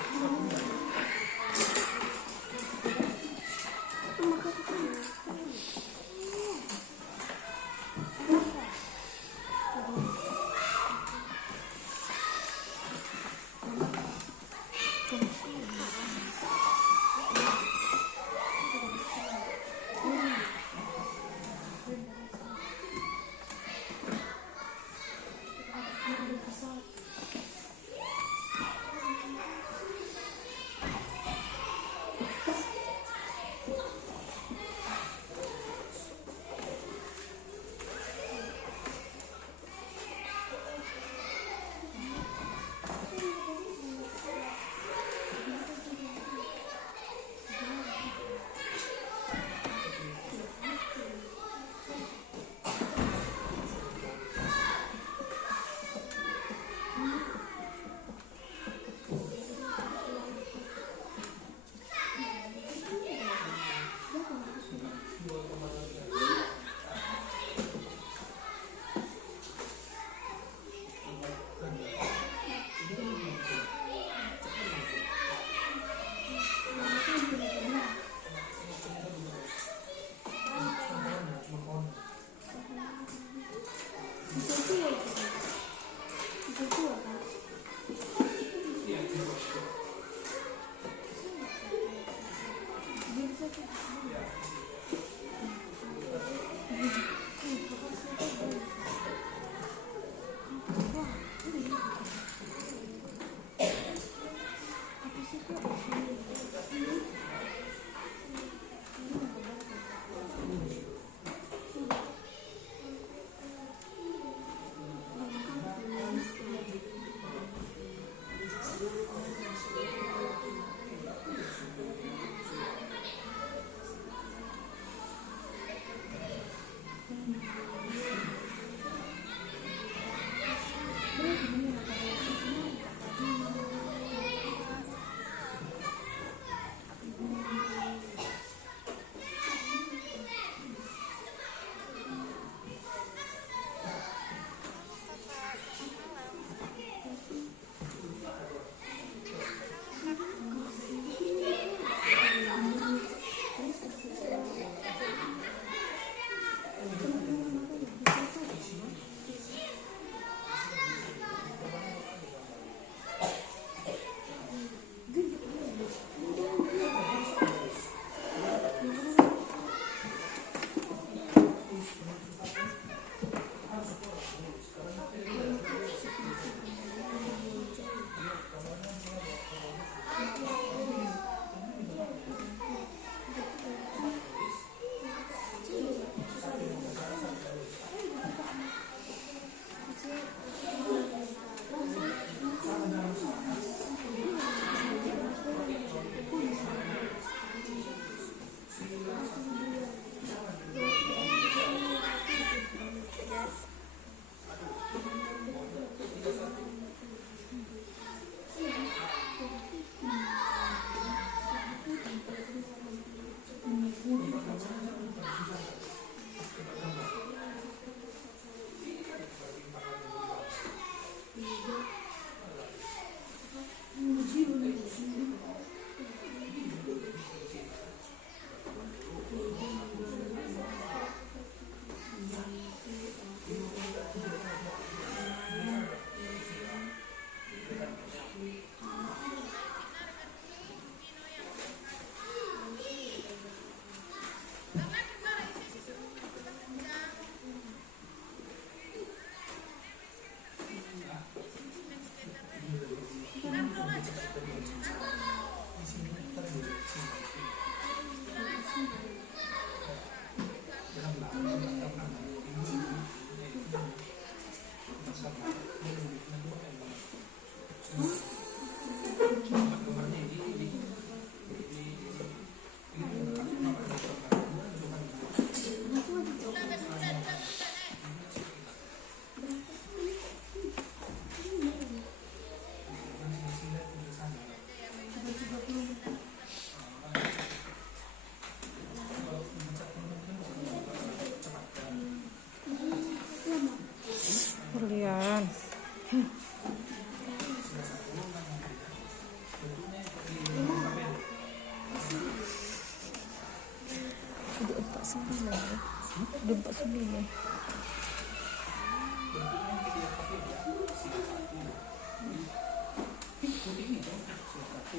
Ikuti ini dong, sila satu.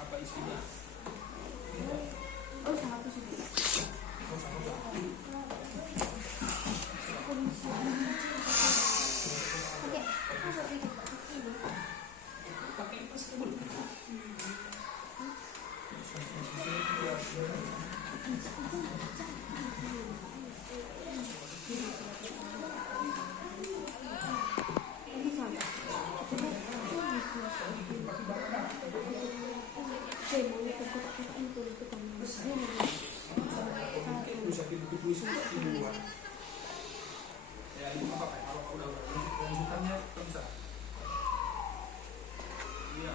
Apa isinya? Oh, satu sudah. Pakai pas bisa pilih semua di luar. Ya ini apa kayak kalau udah lanjutannya bisa. Iya.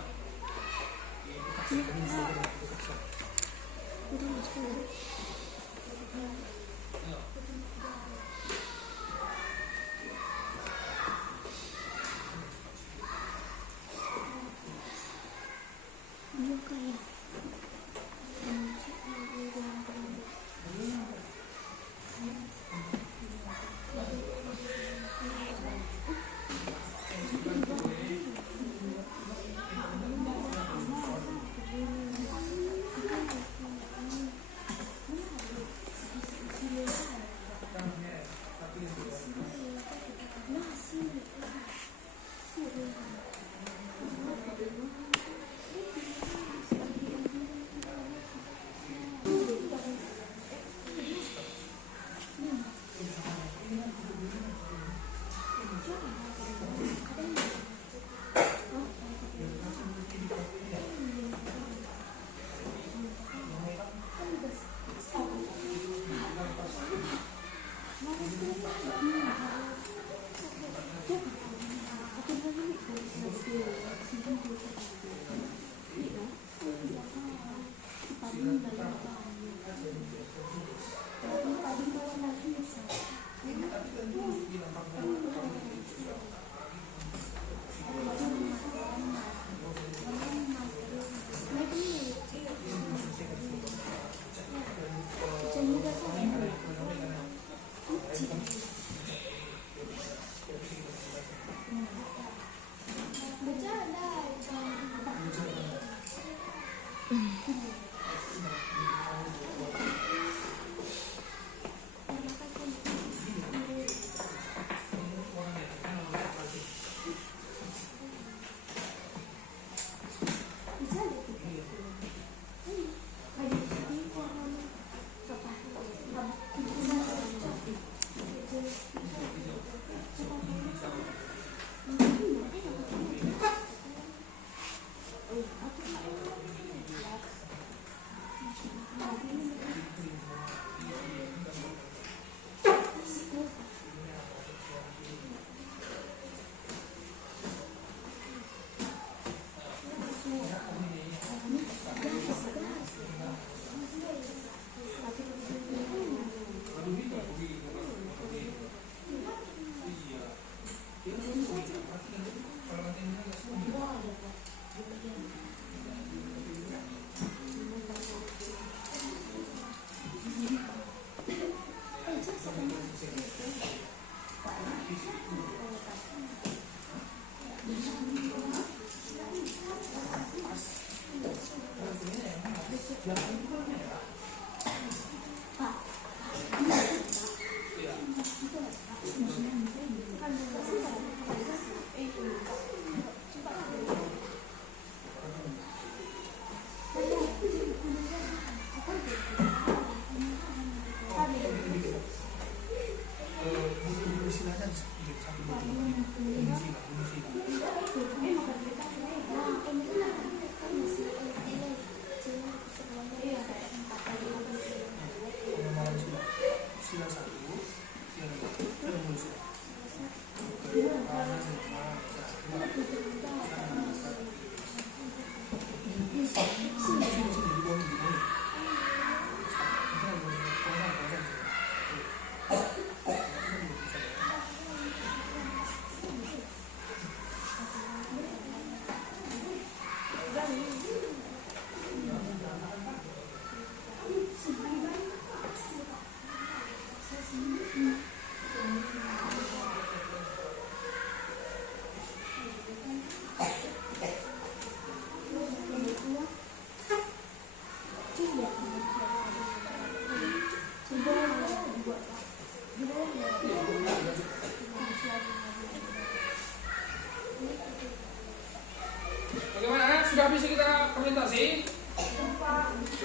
presentasi?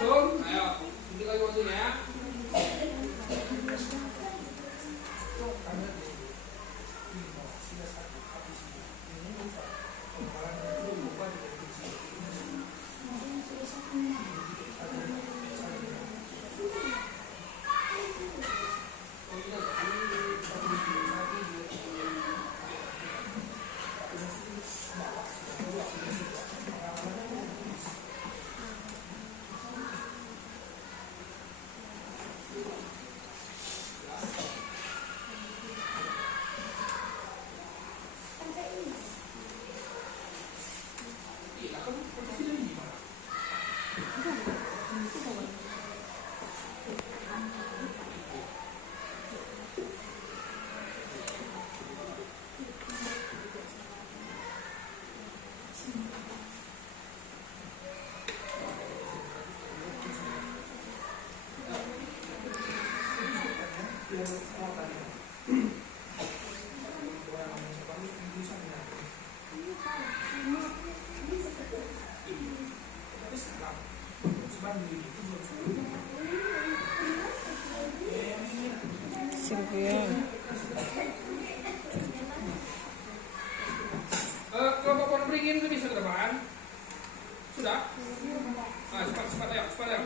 Belum? Ayo, sedikit lagi waktunya ya. Kelompok pohon beringin itu bisa ke depan. Sudah? Ah, cepat ayo, cepat ayo.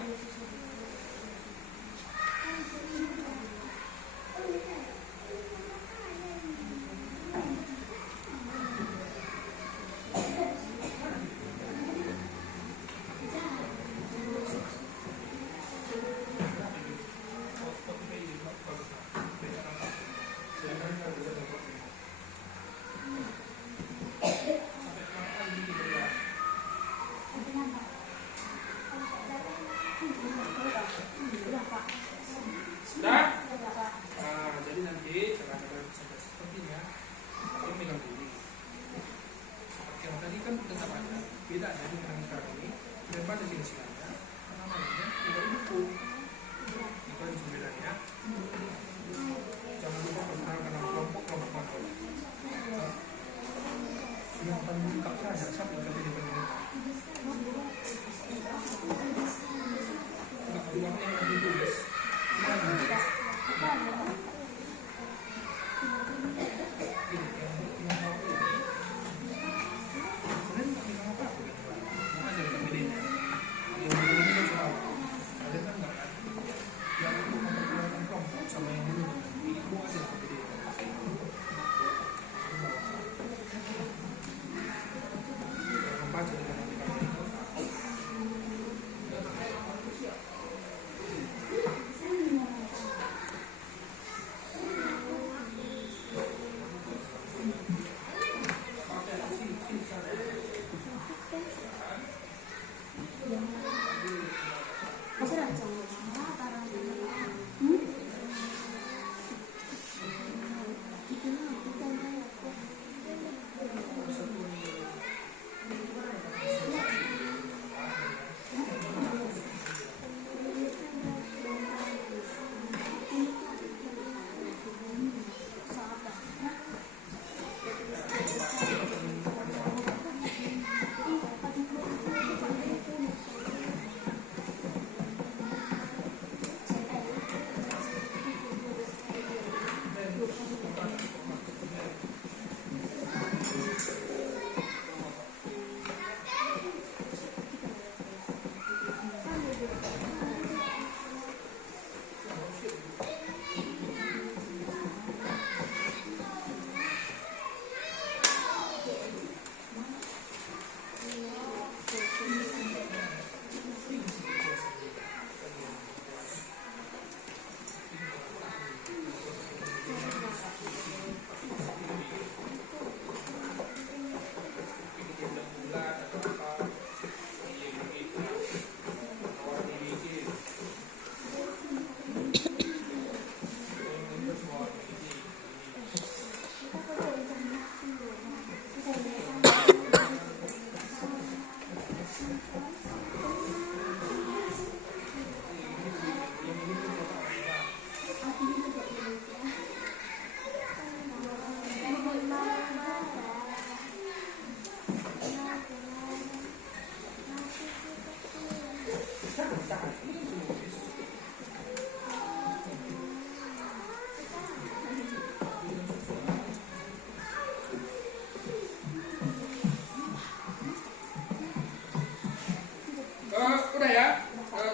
Sudah? Nah, jadi nanti setelah ada presentasi seperti ini ya, saya megang diri. Seperti yang tadi kan tetap ada, beda ada dengan sekarang ini. Dan pada jenis-jenisnya, namanya tidak didukung. Itu ada bedanya. Jangan lupa perkenalkan nama kelompok mana. Yang paling lengkap saja, siapa yang paling lengkap? Enggak, uangnya yang ditulis. Yang Udah ya,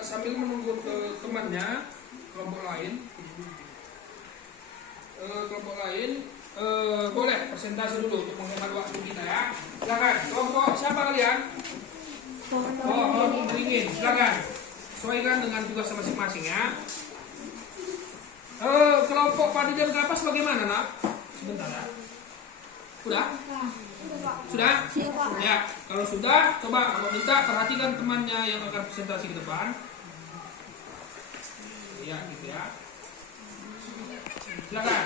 sambil menunggu ke temannya, kelompok lain, boleh presentasi dulu untuk menghemat waktu kita ya. Silakan, kelompok siapa kalian? Pohon beringin, silakan. Sesuaikan dengan tugas masing-masing ya. Kelompok padi dan kapas bagaimana nak? Sebentar ya. Sudah? Ya, kalau sudah, coba minta perhatikan temannya yang akan presentasi ke depan. Ya, gitu ya. Silakan.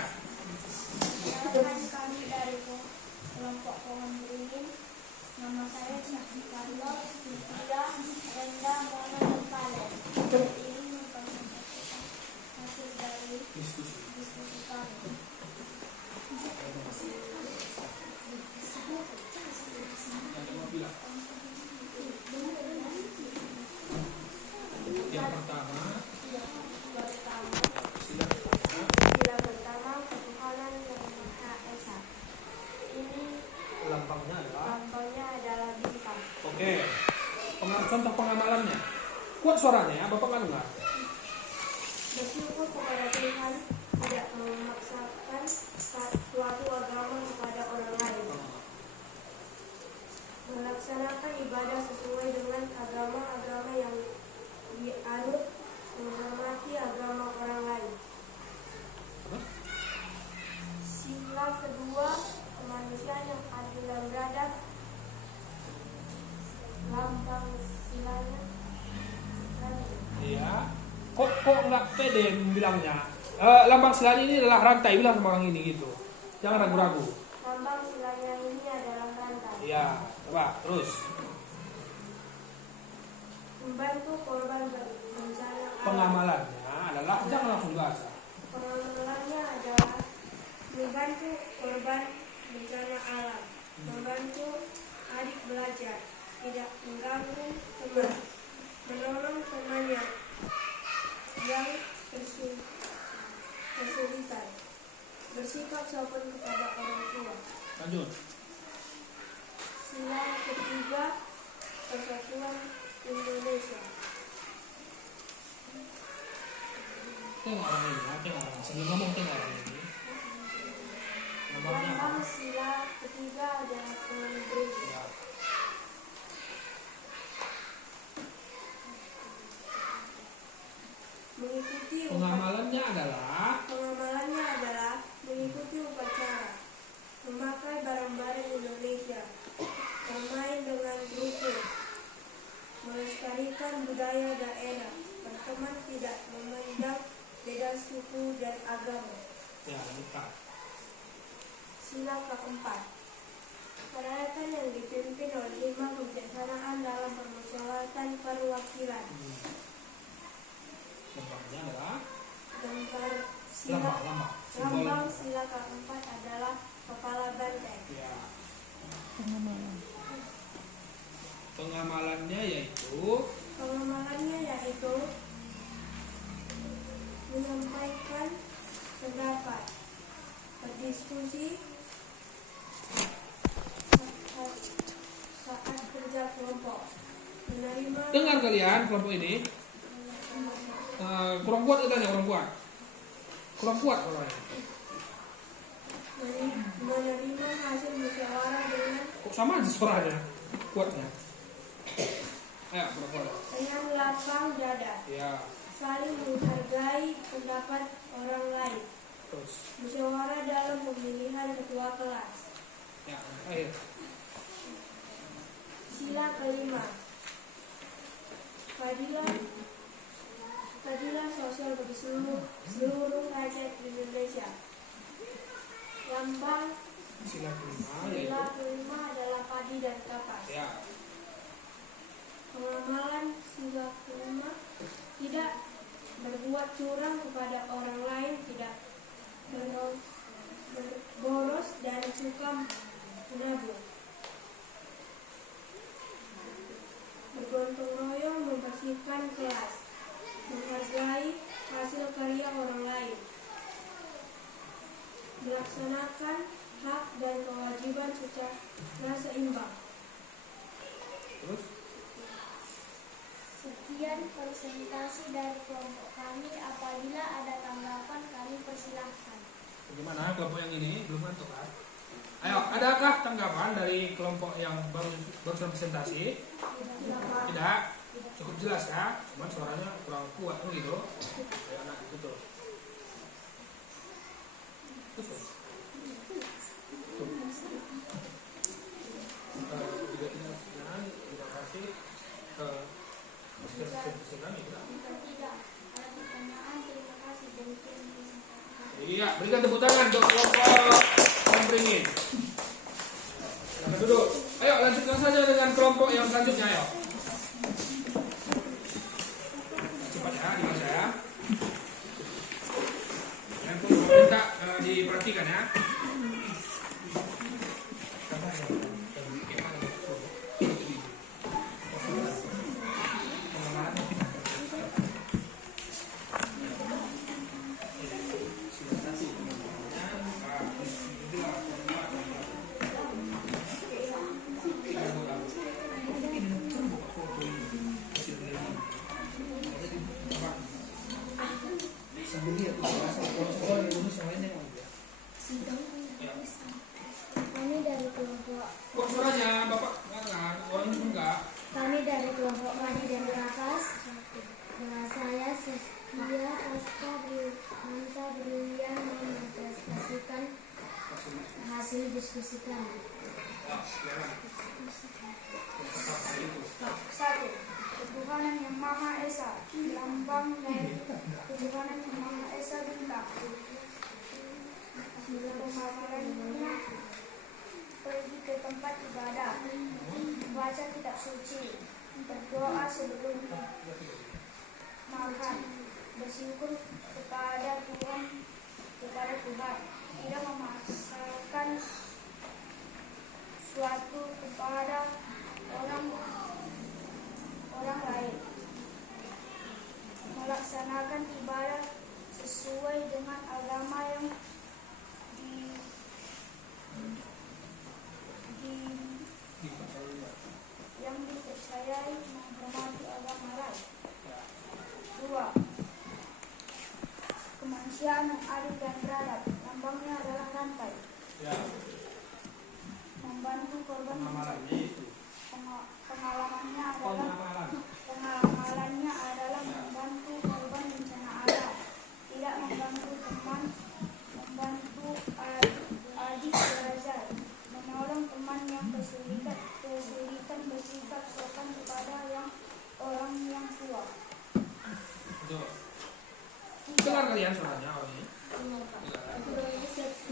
Kami dari kelompok pohon beringin. Nama saya Syahri Carlos, Cynthia, Renda, Mona, dan Valen. Ini mempresentasikan hasil dari diskusi kami. Yang pertama, Sila pertama, ketuhanan yang Maha Esa. Ini lambangnya adalah. lambangnya adalah bintang. Oke. Contoh pengamalannya. Kuat suaranya ya, Bapak nggak dengar. Bersyukur kepada Tuhan, tidak memaksakan suatu agama kepada orang lain. Melaksanakan ibadah sesuai dengan agama-agama yang dianut, menghormati agama orang lain. Sila kedua, kemanusiaan yang adil dan beradab. Lambang silanya Iya. Kok nggak pede bilangnya? Lambang silanya ini adalah rantai, bilang sama orang ini gitu. Jangan ragu-ragu. lambang silanya ini adalah rantai. Iya. Coba terus. Membantu korban bencana alam. Pengamalannya adalah jangan langsung dibaca. Pengamalannya adalah membantu korban bencana alam, membantu adik belajar, tidak mengganggu teman, menolong temannya yang kesulitan, bersikap sopan kepada orang tua. Lanjut. Sila ketiga, persatuan Indonesia. Tengok orang ini, tengok orang. Sebelum ngomong tengok orang ini. Lambangnya apa? Lambang sila ketiga adalah pohon beringin. Ya. Mengikuti Pengamalannya adalah Pengamalannya adalah mengikuti upacara, memakai barang-barang Indonesia, bermain dengan rukun, melestarikan budaya daerah, berteman tidak memandang beda suku dan agama. ya lupa. Sila keempat, perayaan yang dipimpin oleh 5 kebijaksanaan dalam permusyawaratan perwakilan. Lambangnya adalah Lambang sila keempat adalah kepala banteng. Ya. Pengamalannya yaitu menyampaikan pendapat, berdiskusi saat kerja kelompok, menerima dengar kalian kelompok ini kurang kuat katanya, kurang kuat orangnya. menerima hasil musyawarah dengan Kok sama aja suaranya kuatnya. Ayo kurang kuat. dengan lapang dada, Ya. saling menghargai pendapat orang lain, Terus. musyawarah dalam pemilihan ketua kelas. Ya. Akhir. Sila kelima, keadilan sosial bagi seluruh rakyat Indonesia. Lambang Sila kelima sila yaitu. kelima adalah padi dan kapas. Ya. Pengamalan sila kelima, tidak berbuat curang kepada orang lain, tidak boros dan suka menabung. Bergotong royong membersihkan kelas, melaksanakan hak dan kewajiban secara seimbang. Terus? Sekian presentasi dari kelompok kami. Apabila ada tanggapan, kami persilahkan. Bagaimana kelompok yang ini? Belum ngantuk kan? Ayo, adakah tanggapan dari kelompok yang barusan presentasi? Tidak? Cukup jelas ya? Cuman suaranya kurang kuat kan gitu. Ayo anak itu tuh. Tuh. Terima kasih. Presentasi kami. Jika tidak ada pertanyaan, terima kasih. Iya, berikan tepuk tangan untuk kelompok Kompringin. Silakan duduk. Ayo lanjutkan saja dengan kelompok yang selanjutnya. Ayo. Cepat ya, dibaca ya. Yang pun minta diperhatikan ya. Kami dari kelompok Kok suaranya Bapak enggak? Orangnya pun enggak. Kami dari kelompok Madi dan Rakas. Dengan saya Seskia Aska Manta Brilian memanifestasikan hasil diskusi kami. Satu, Ketuhanan yang Maha Esa, lambang dari Ketuhanan yang Maha Esa bintang. Pemahamannya pergi ke tempat ibadah, membaca kitab suci, berdoa sebelum makan, bersyukur kepada Tuhan, tidak memaksakan suatu kepada orang lain, melaksanakan ibadah sesuai dengan agama yang dipercayai, menghormati agama lain. 2. Kemanusiaan yang adil dan beradab, lambangnya adalah rantai. Ya. Membantu korban pengalamannya adalah membantu korban bencana alam, tidak membantu teman, membantu adik belajar, menolong teman yang kesulitan bersikap sopan kepada orang yang tua. Betul. Dengar kalian suaranya orang ini?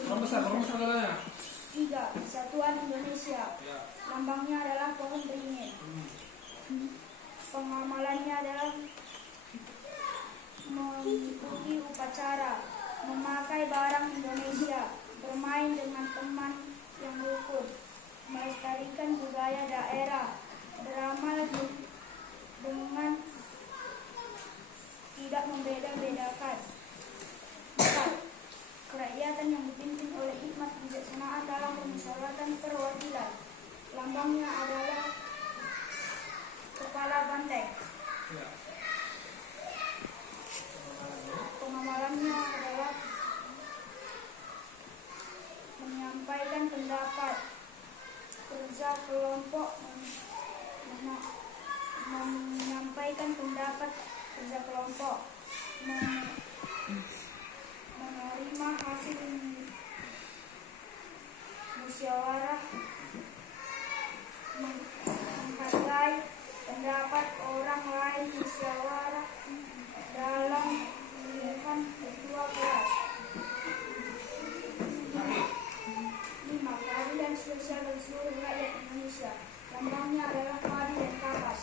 Orang besar suaranya. 3. Kesatuan Indonesia, Ya. lambangnya adalah pohon beringin. Pengamalannya adalah mengikuti upacara, memakai barang Indonesia, bermain dengan teman yang rukun, melestarikan budaya daerah, beramal dengan tidak membeda-bedakan. 4. Kerakyatan yang dipimpin oleh hikmat kebijaksanaan dalam permusyawaratan perwakilan, lambangnya adalah kepala banteng. Ya. Pengamalannya adalah menyampaikan pendapat, kerja kelompok, menyampaikan pendapat kerja kelompok, menerima hasil musyawarah, menghargai pendapat orang lain, musyawarah dalam pemilihan ketua kelas. 5. Keadilan sosial bagi seluruh rakyat Indonesia, lambangnya adalah padi dan kapas.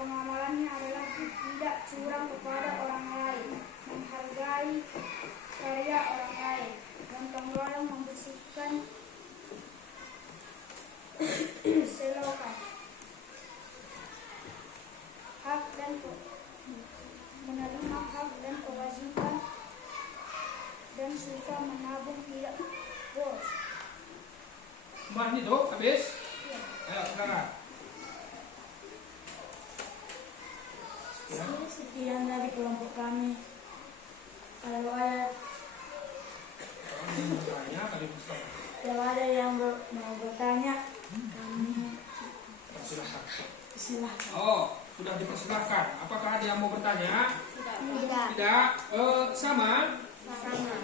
Pengamalannya adalah tidak curang kepada orang lain, menghargai karya orang lain, gotong royong membersihkan selokan. Hak dan menerima hak dan kewajiban dan suka menabung Semua ini tuh habis. Ayo silakan. Sekian dari kelompok kami. Kalau ada yang mau bertanya, kami Persilahkan. silahkan. Oh, sudah dipersilahkan. Apakah ada yang mau bertanya? Tidak. Tidak. Sama. Sama.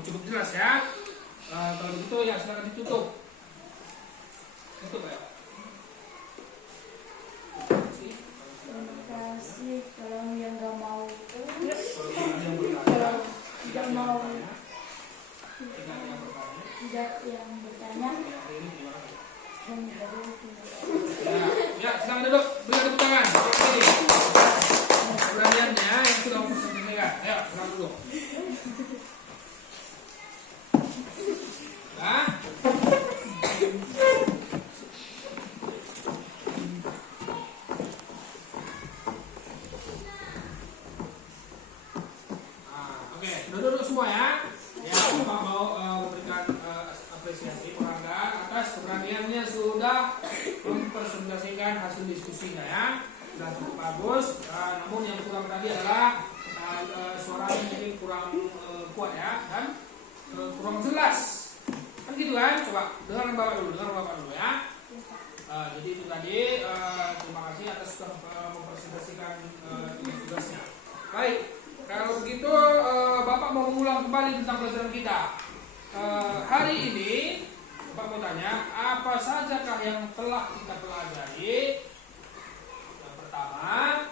Cukup jelas ya. Kalau begitu ya silakan ditutup. Tutup ya. Terima kasih. Kalau yang nggak mau, Kalau ada yang bertanya, tidak mau, tidak ada yang bertanya. tidak yang bertanya, Ya, ini gimana? dan baru Ya, silakan duduk. Beri tepuk tangan. Oke. Keberaniannya yang sudah mempersenjakan. Ayo, silakan duduk. Nah. Oke, sudah duduk semua ya. Ya, Bapak mau memberikan apresiasi penghargaan atas keberaniannya sudah mempresentasikan hasil diskusinya ya. Sudah cukup bagus. Namun yang kurang tadi adalah suaranya mungkin kurang kuat ya dan kurang jelas. Kan gitu kan? Coba dengar Bapak dulu ya. Jadi itu tadi. Terima kasih atas sudah mempresentasikan tugas-tugasnya. Baik. Kalau begitu Bapak mau mengulang kembali tentang pelajaran kita. Hari ini Bapak mau tanya, apa sajakah yang telah kita pelajari? Yang pertama,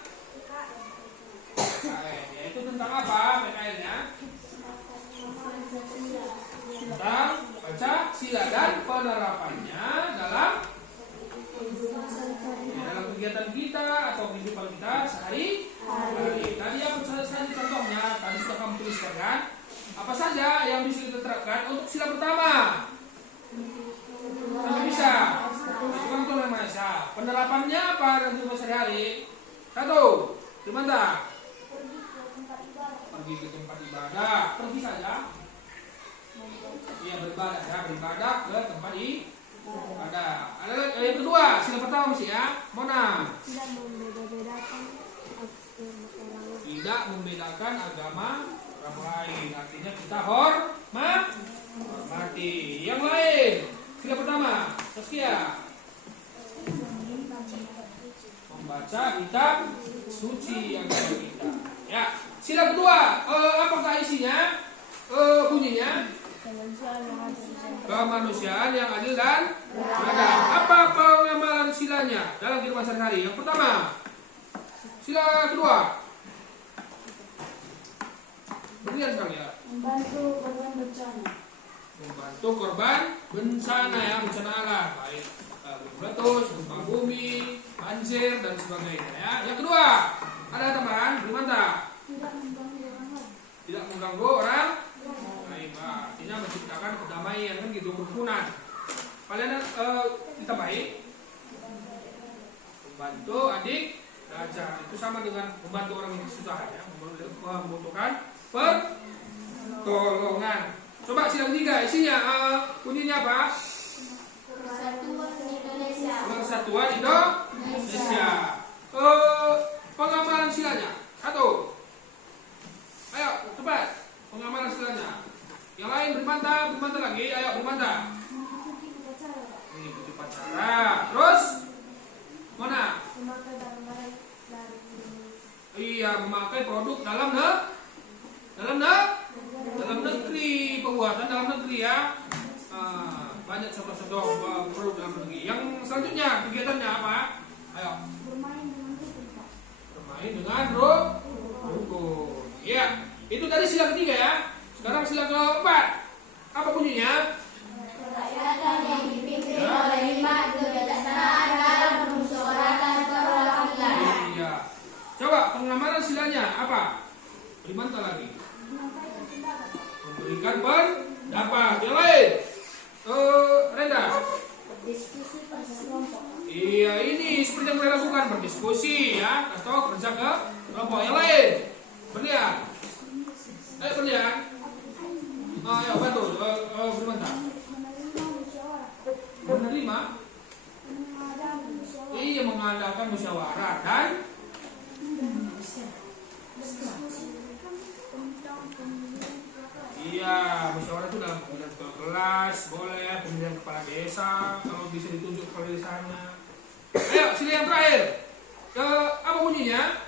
PKN. Yaitu tentang apa PKN-nya? Tentang Pancasila dan penerapannya dalam kegiatan kita atau kehidupan kita sehari-hari. Tadi apa saja contohnya? Tadi sudah kamu tuliskan kan? Apa saja yang bisa kita terapkan untuk sila pertama? Sampai bisa. Itu kan untuk yang Maha. Penerapannya apa dalam kehidupan sehari-hari? Satu, gimana? Pergi ke tempat ibadah. Pergi saja. Iya beribadah ya, beribadah ke tempat ibadah. Ada yang kedua, sila pertama mesti ya. Mona. Tidak membedakan agama orang lain. Artinya kita hormati. Yang lain. Sila pertama, Saskia. Membaca kitab suci agama kita. Ya. Sila kedua, apakah isinya? Bunyinya? Kemanusiaan yang adil dan beradab. Apa pengamalan silanya dalam kehidupan sehari-hari? Yang pertama, sila kedua. Berikan sekali ya. membantu korban bencana. Membantu korban bencana ya, bencana alam, baik meletus, gempa bumi, banjir dan sebagainya ya. Yang kedua, ada tambahan, bagaimana? Tidak mengganggu orang. Artinya menciptakan kedamaian kan gitu, kerukunan. Kalian ditambahin membantu adik belajar itu sama dengan membantu orang yang kesusahan ya, membutuhkan pertolongan. Coba sila ketiga isinya bunyinya apa? Persatuan Indonesia. Persatuan Indonesia. Pengamalan silanya satu. Ayo cepat pengamalan silanya. Yang lain berbantah lagi. Ayo berbantah. Mengikuti upacara. Terus mana? Memakai barang-barang dari Indonesia. Iya, memakai produk dalam negeri, pembuatan dalam negeri ya. Banyak contoh-contoh produk dalam negeri. Yang selanjutnya kegiatannya apa? Ayo. Bermain dengan rukun. Bermain dengan rukun. Iya, itu tadi sila ketiga ya. Sekarang sila keempat. Apa bunyinya? Kerakyatan yang dipimpin oleh hikmat kebijaksanaan dalam permusyawaratan perwakilan. Iya. Coba pengamalan silanya apa? Bagaimana lagi? Memberikan pendapat. Yang lain? Renda. Berdiskusi pada kelompok. Iya, ini seperti yang kita lakukan, berdiskusi ya atau kerja ke kelompok. Yang lain? Berlian. Ayo berlian. Ayo bantu. Bagaimana? Iya, musyawarah itu dalam pemilihan ketua kelas, boleh pemilihan kepala desa kalau bisa ditunjuk kepala desanya. Ayo, sini yang terakhir. Apa bunyinya?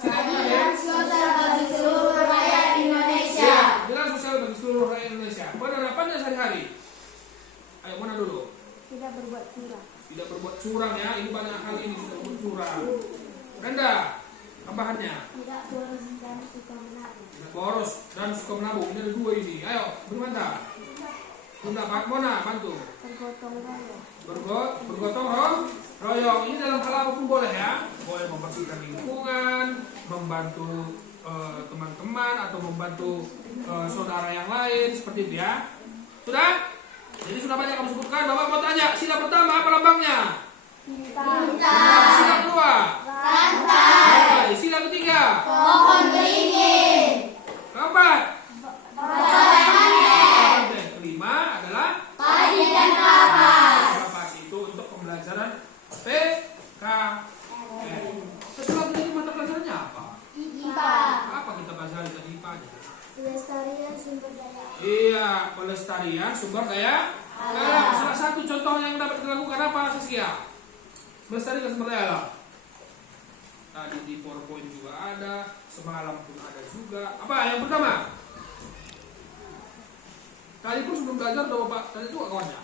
Sini yang terakhir. Sosial bagi seluruh rakyat Indonesia. Ya, jelas sosial bagi seluruh rakyat Indonesia. Penerapannya sehari-hari. Ayo, mana dulu? Tidak berbuat curang. Tidak berbuat curang ya. Ini banyak hal ini tidak berbuat curang. Renda, tambahannya. Tidak boros dan suka menabung. Tidak boros dan suka menabung. Ini ada dua ini. Ayo, bagaimana? Bunda Mona, bantu. Bergotong royong. Bergotong royong. Ini dalam hal apapun boleh ya. Boleh membersihkan lingkungan, membantu teman-teman atau membantu saudara yang lain seperti itu ya. Sudah? Jadi sudah banyak kamu sebutkan. Bapak mau tanya, sila pertama apa lambangnya? Bintang. Sila kedua? Rantai. Sila ketiga? Pohon beringin. Keempat? Banteng. Kelima adalah Padi dan kapas. kapas. Itu untuk pembelajaran PKN. Setelah ini mata pelajarannya apa? IPA. Apa kita pelajari tadi IPA aja? Pelestarian sumber daya. Iya, pelestarian sumber daya alam. Salah satu contoh yang dapat dilakukan apa, Saskia? Melestarikan sumber daya alam. Tadi di PowerPoint juga ada, semalam pun ada juga. Apa yang pertama? Tadi pun sebelum belajar udah Bapak tadi juga kawannya.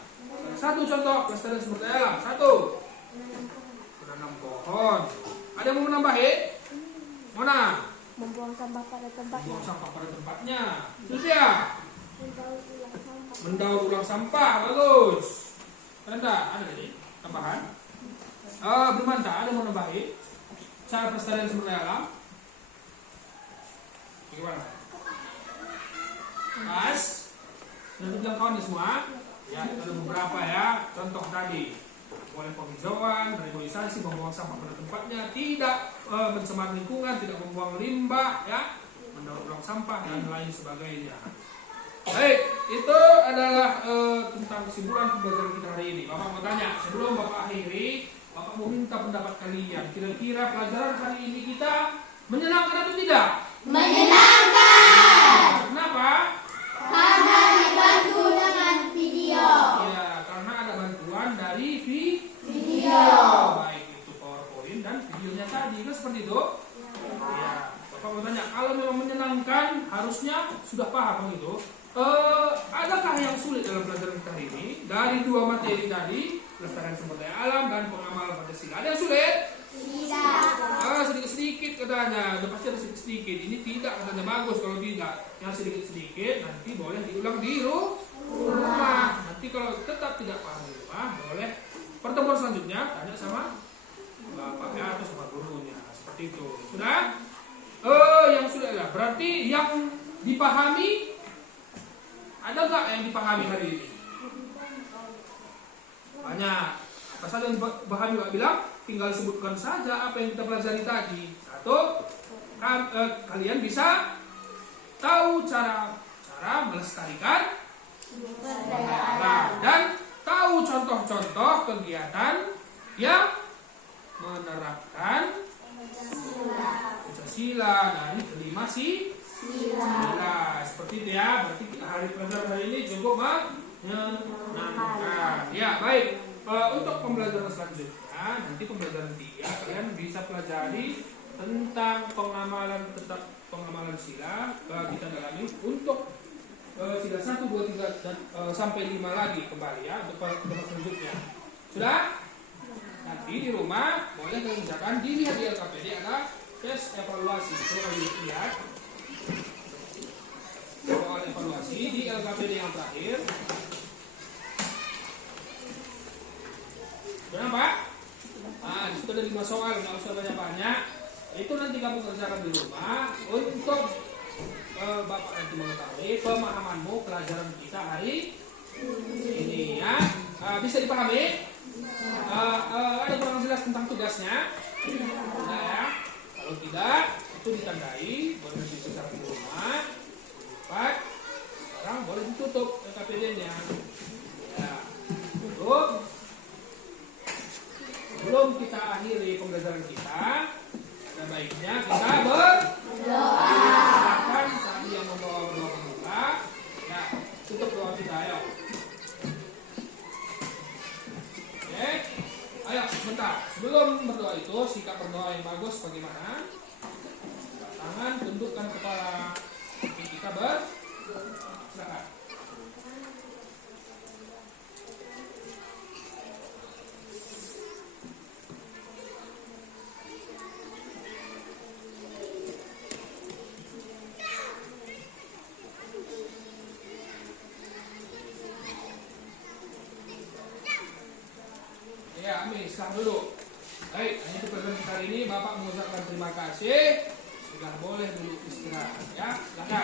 Satu contoh pelestarian sumber daya alam. Satu, menanam pohon. Ada yang mau menambahi? Mana? Membuang sampah pada tempatnya. Buang sampah pada tempatnya. Sudah. Mendaur ulang sampah. Bagus. Ada ini tambahan. Bermanta, ada yang mau nambahin? Cara pelestarian sumber daya alam. Bagaimana? Mas, sudah bilang kawan nih semua. Ya, ada beberapa ya. Contoh tadi, boleh penghijauan, reboisasi, membuang sampah pada tempatnya, tidak mencemar lingkungan, tidak membuang limbah, ya, mendaur ulang sampah dan lain sebagainya. Baik, itu adalah tentang kesimpulan pembelajaran kita hari ini. Bapak mau tanya, sebelum Bapak akhiri, Bapak mau minta pendapat kalian. Kira-kira pelajaran hari ini kita menyenangkan atau tidak? Menyenangkan. Kenapa? Karena dibantu dengan video. Ya, karena ada bantuan dari Video. baik itu PowerPoint dan videonya tadi, kan seperti itu? Ya, Bapak mau tanya, kalau memang menyenangkan, harusnya sudah paham gitu. Adakah yang sulit dalam pelajaran kita hari ini? Dari dua materi tadi, pelestarian sumber daya alam dan pengamalan Pancasila. Ada yang sulit? Tidak. Sedikit-sedikit katanya. Udah pasti ada sedikit-sedikit. Ini tidak katanya bagus kalau tidak. Yang sedikit-sedikit nanti boleh diulang di rumah. Nanti kalau tetap tidak paham di rumah, boleh pertemuan selanjutnya tanya sama bapaknya atau sama gurunya. Seperti itu. Sudah? Yang sudah ya. Berarti yang dipahami, ada nggak yang dipahami hari ini? Banyak. Apa saja yang dipahami Pak bilang? Tinggal sebutkan saja apa yang kita pelajari tadi. Satu, kalian bisa tahu cara melestarikan Sumber daya alam. dan tahu contoh-contoh kegiatan yang menerapkan Pancasila dari kelima sila. Seperti itu ya. Berarti hari pelajaran hari ini cukup menyenangkan. Ya, baik. Untuk pembelajaran selanjutnya, nanti pembelajaran 3 kalian bisa pelajari tentang pengamalan sila. Kita dalami untuk sila 1, 2, 3 dan sampai 5 lagi kembali ya untuk pertemuan selanjutnya. Sudah? Nanti di rumah boleh kalian kerjakan. Dilihat di LKPD ada tes evaluasi. Coba lihat soal evaluasi di LKPD yang terakhir. Kenapa? Nah, disitu ada 5 soal, nggak usah banyak-banyak. Itu nanti kamu kerjakan di rumah untuk Bapak nanti mengetahui pemahamanmu pelajaran kita hari ini ya. Bisa dipahami? Ada kurang jelas tentang tugasnya? Nah, ya. Kalau tidak, itu ditandai, boleh disesuaikan di rumah. Sekarang boleh ditutup LKPD-nya. Ya. Tutup. Sebelum kita akhiri pembelajaran kita, ada baiknya kita berdoa. Silakan tadi yang membawa doa pembuka, Ya, Ami, istirahat dulu. Baik, ini program kita hari ini. Bapak mengucapkan terima kasih. Sudah boleh dulu istirahat ya. Silakan.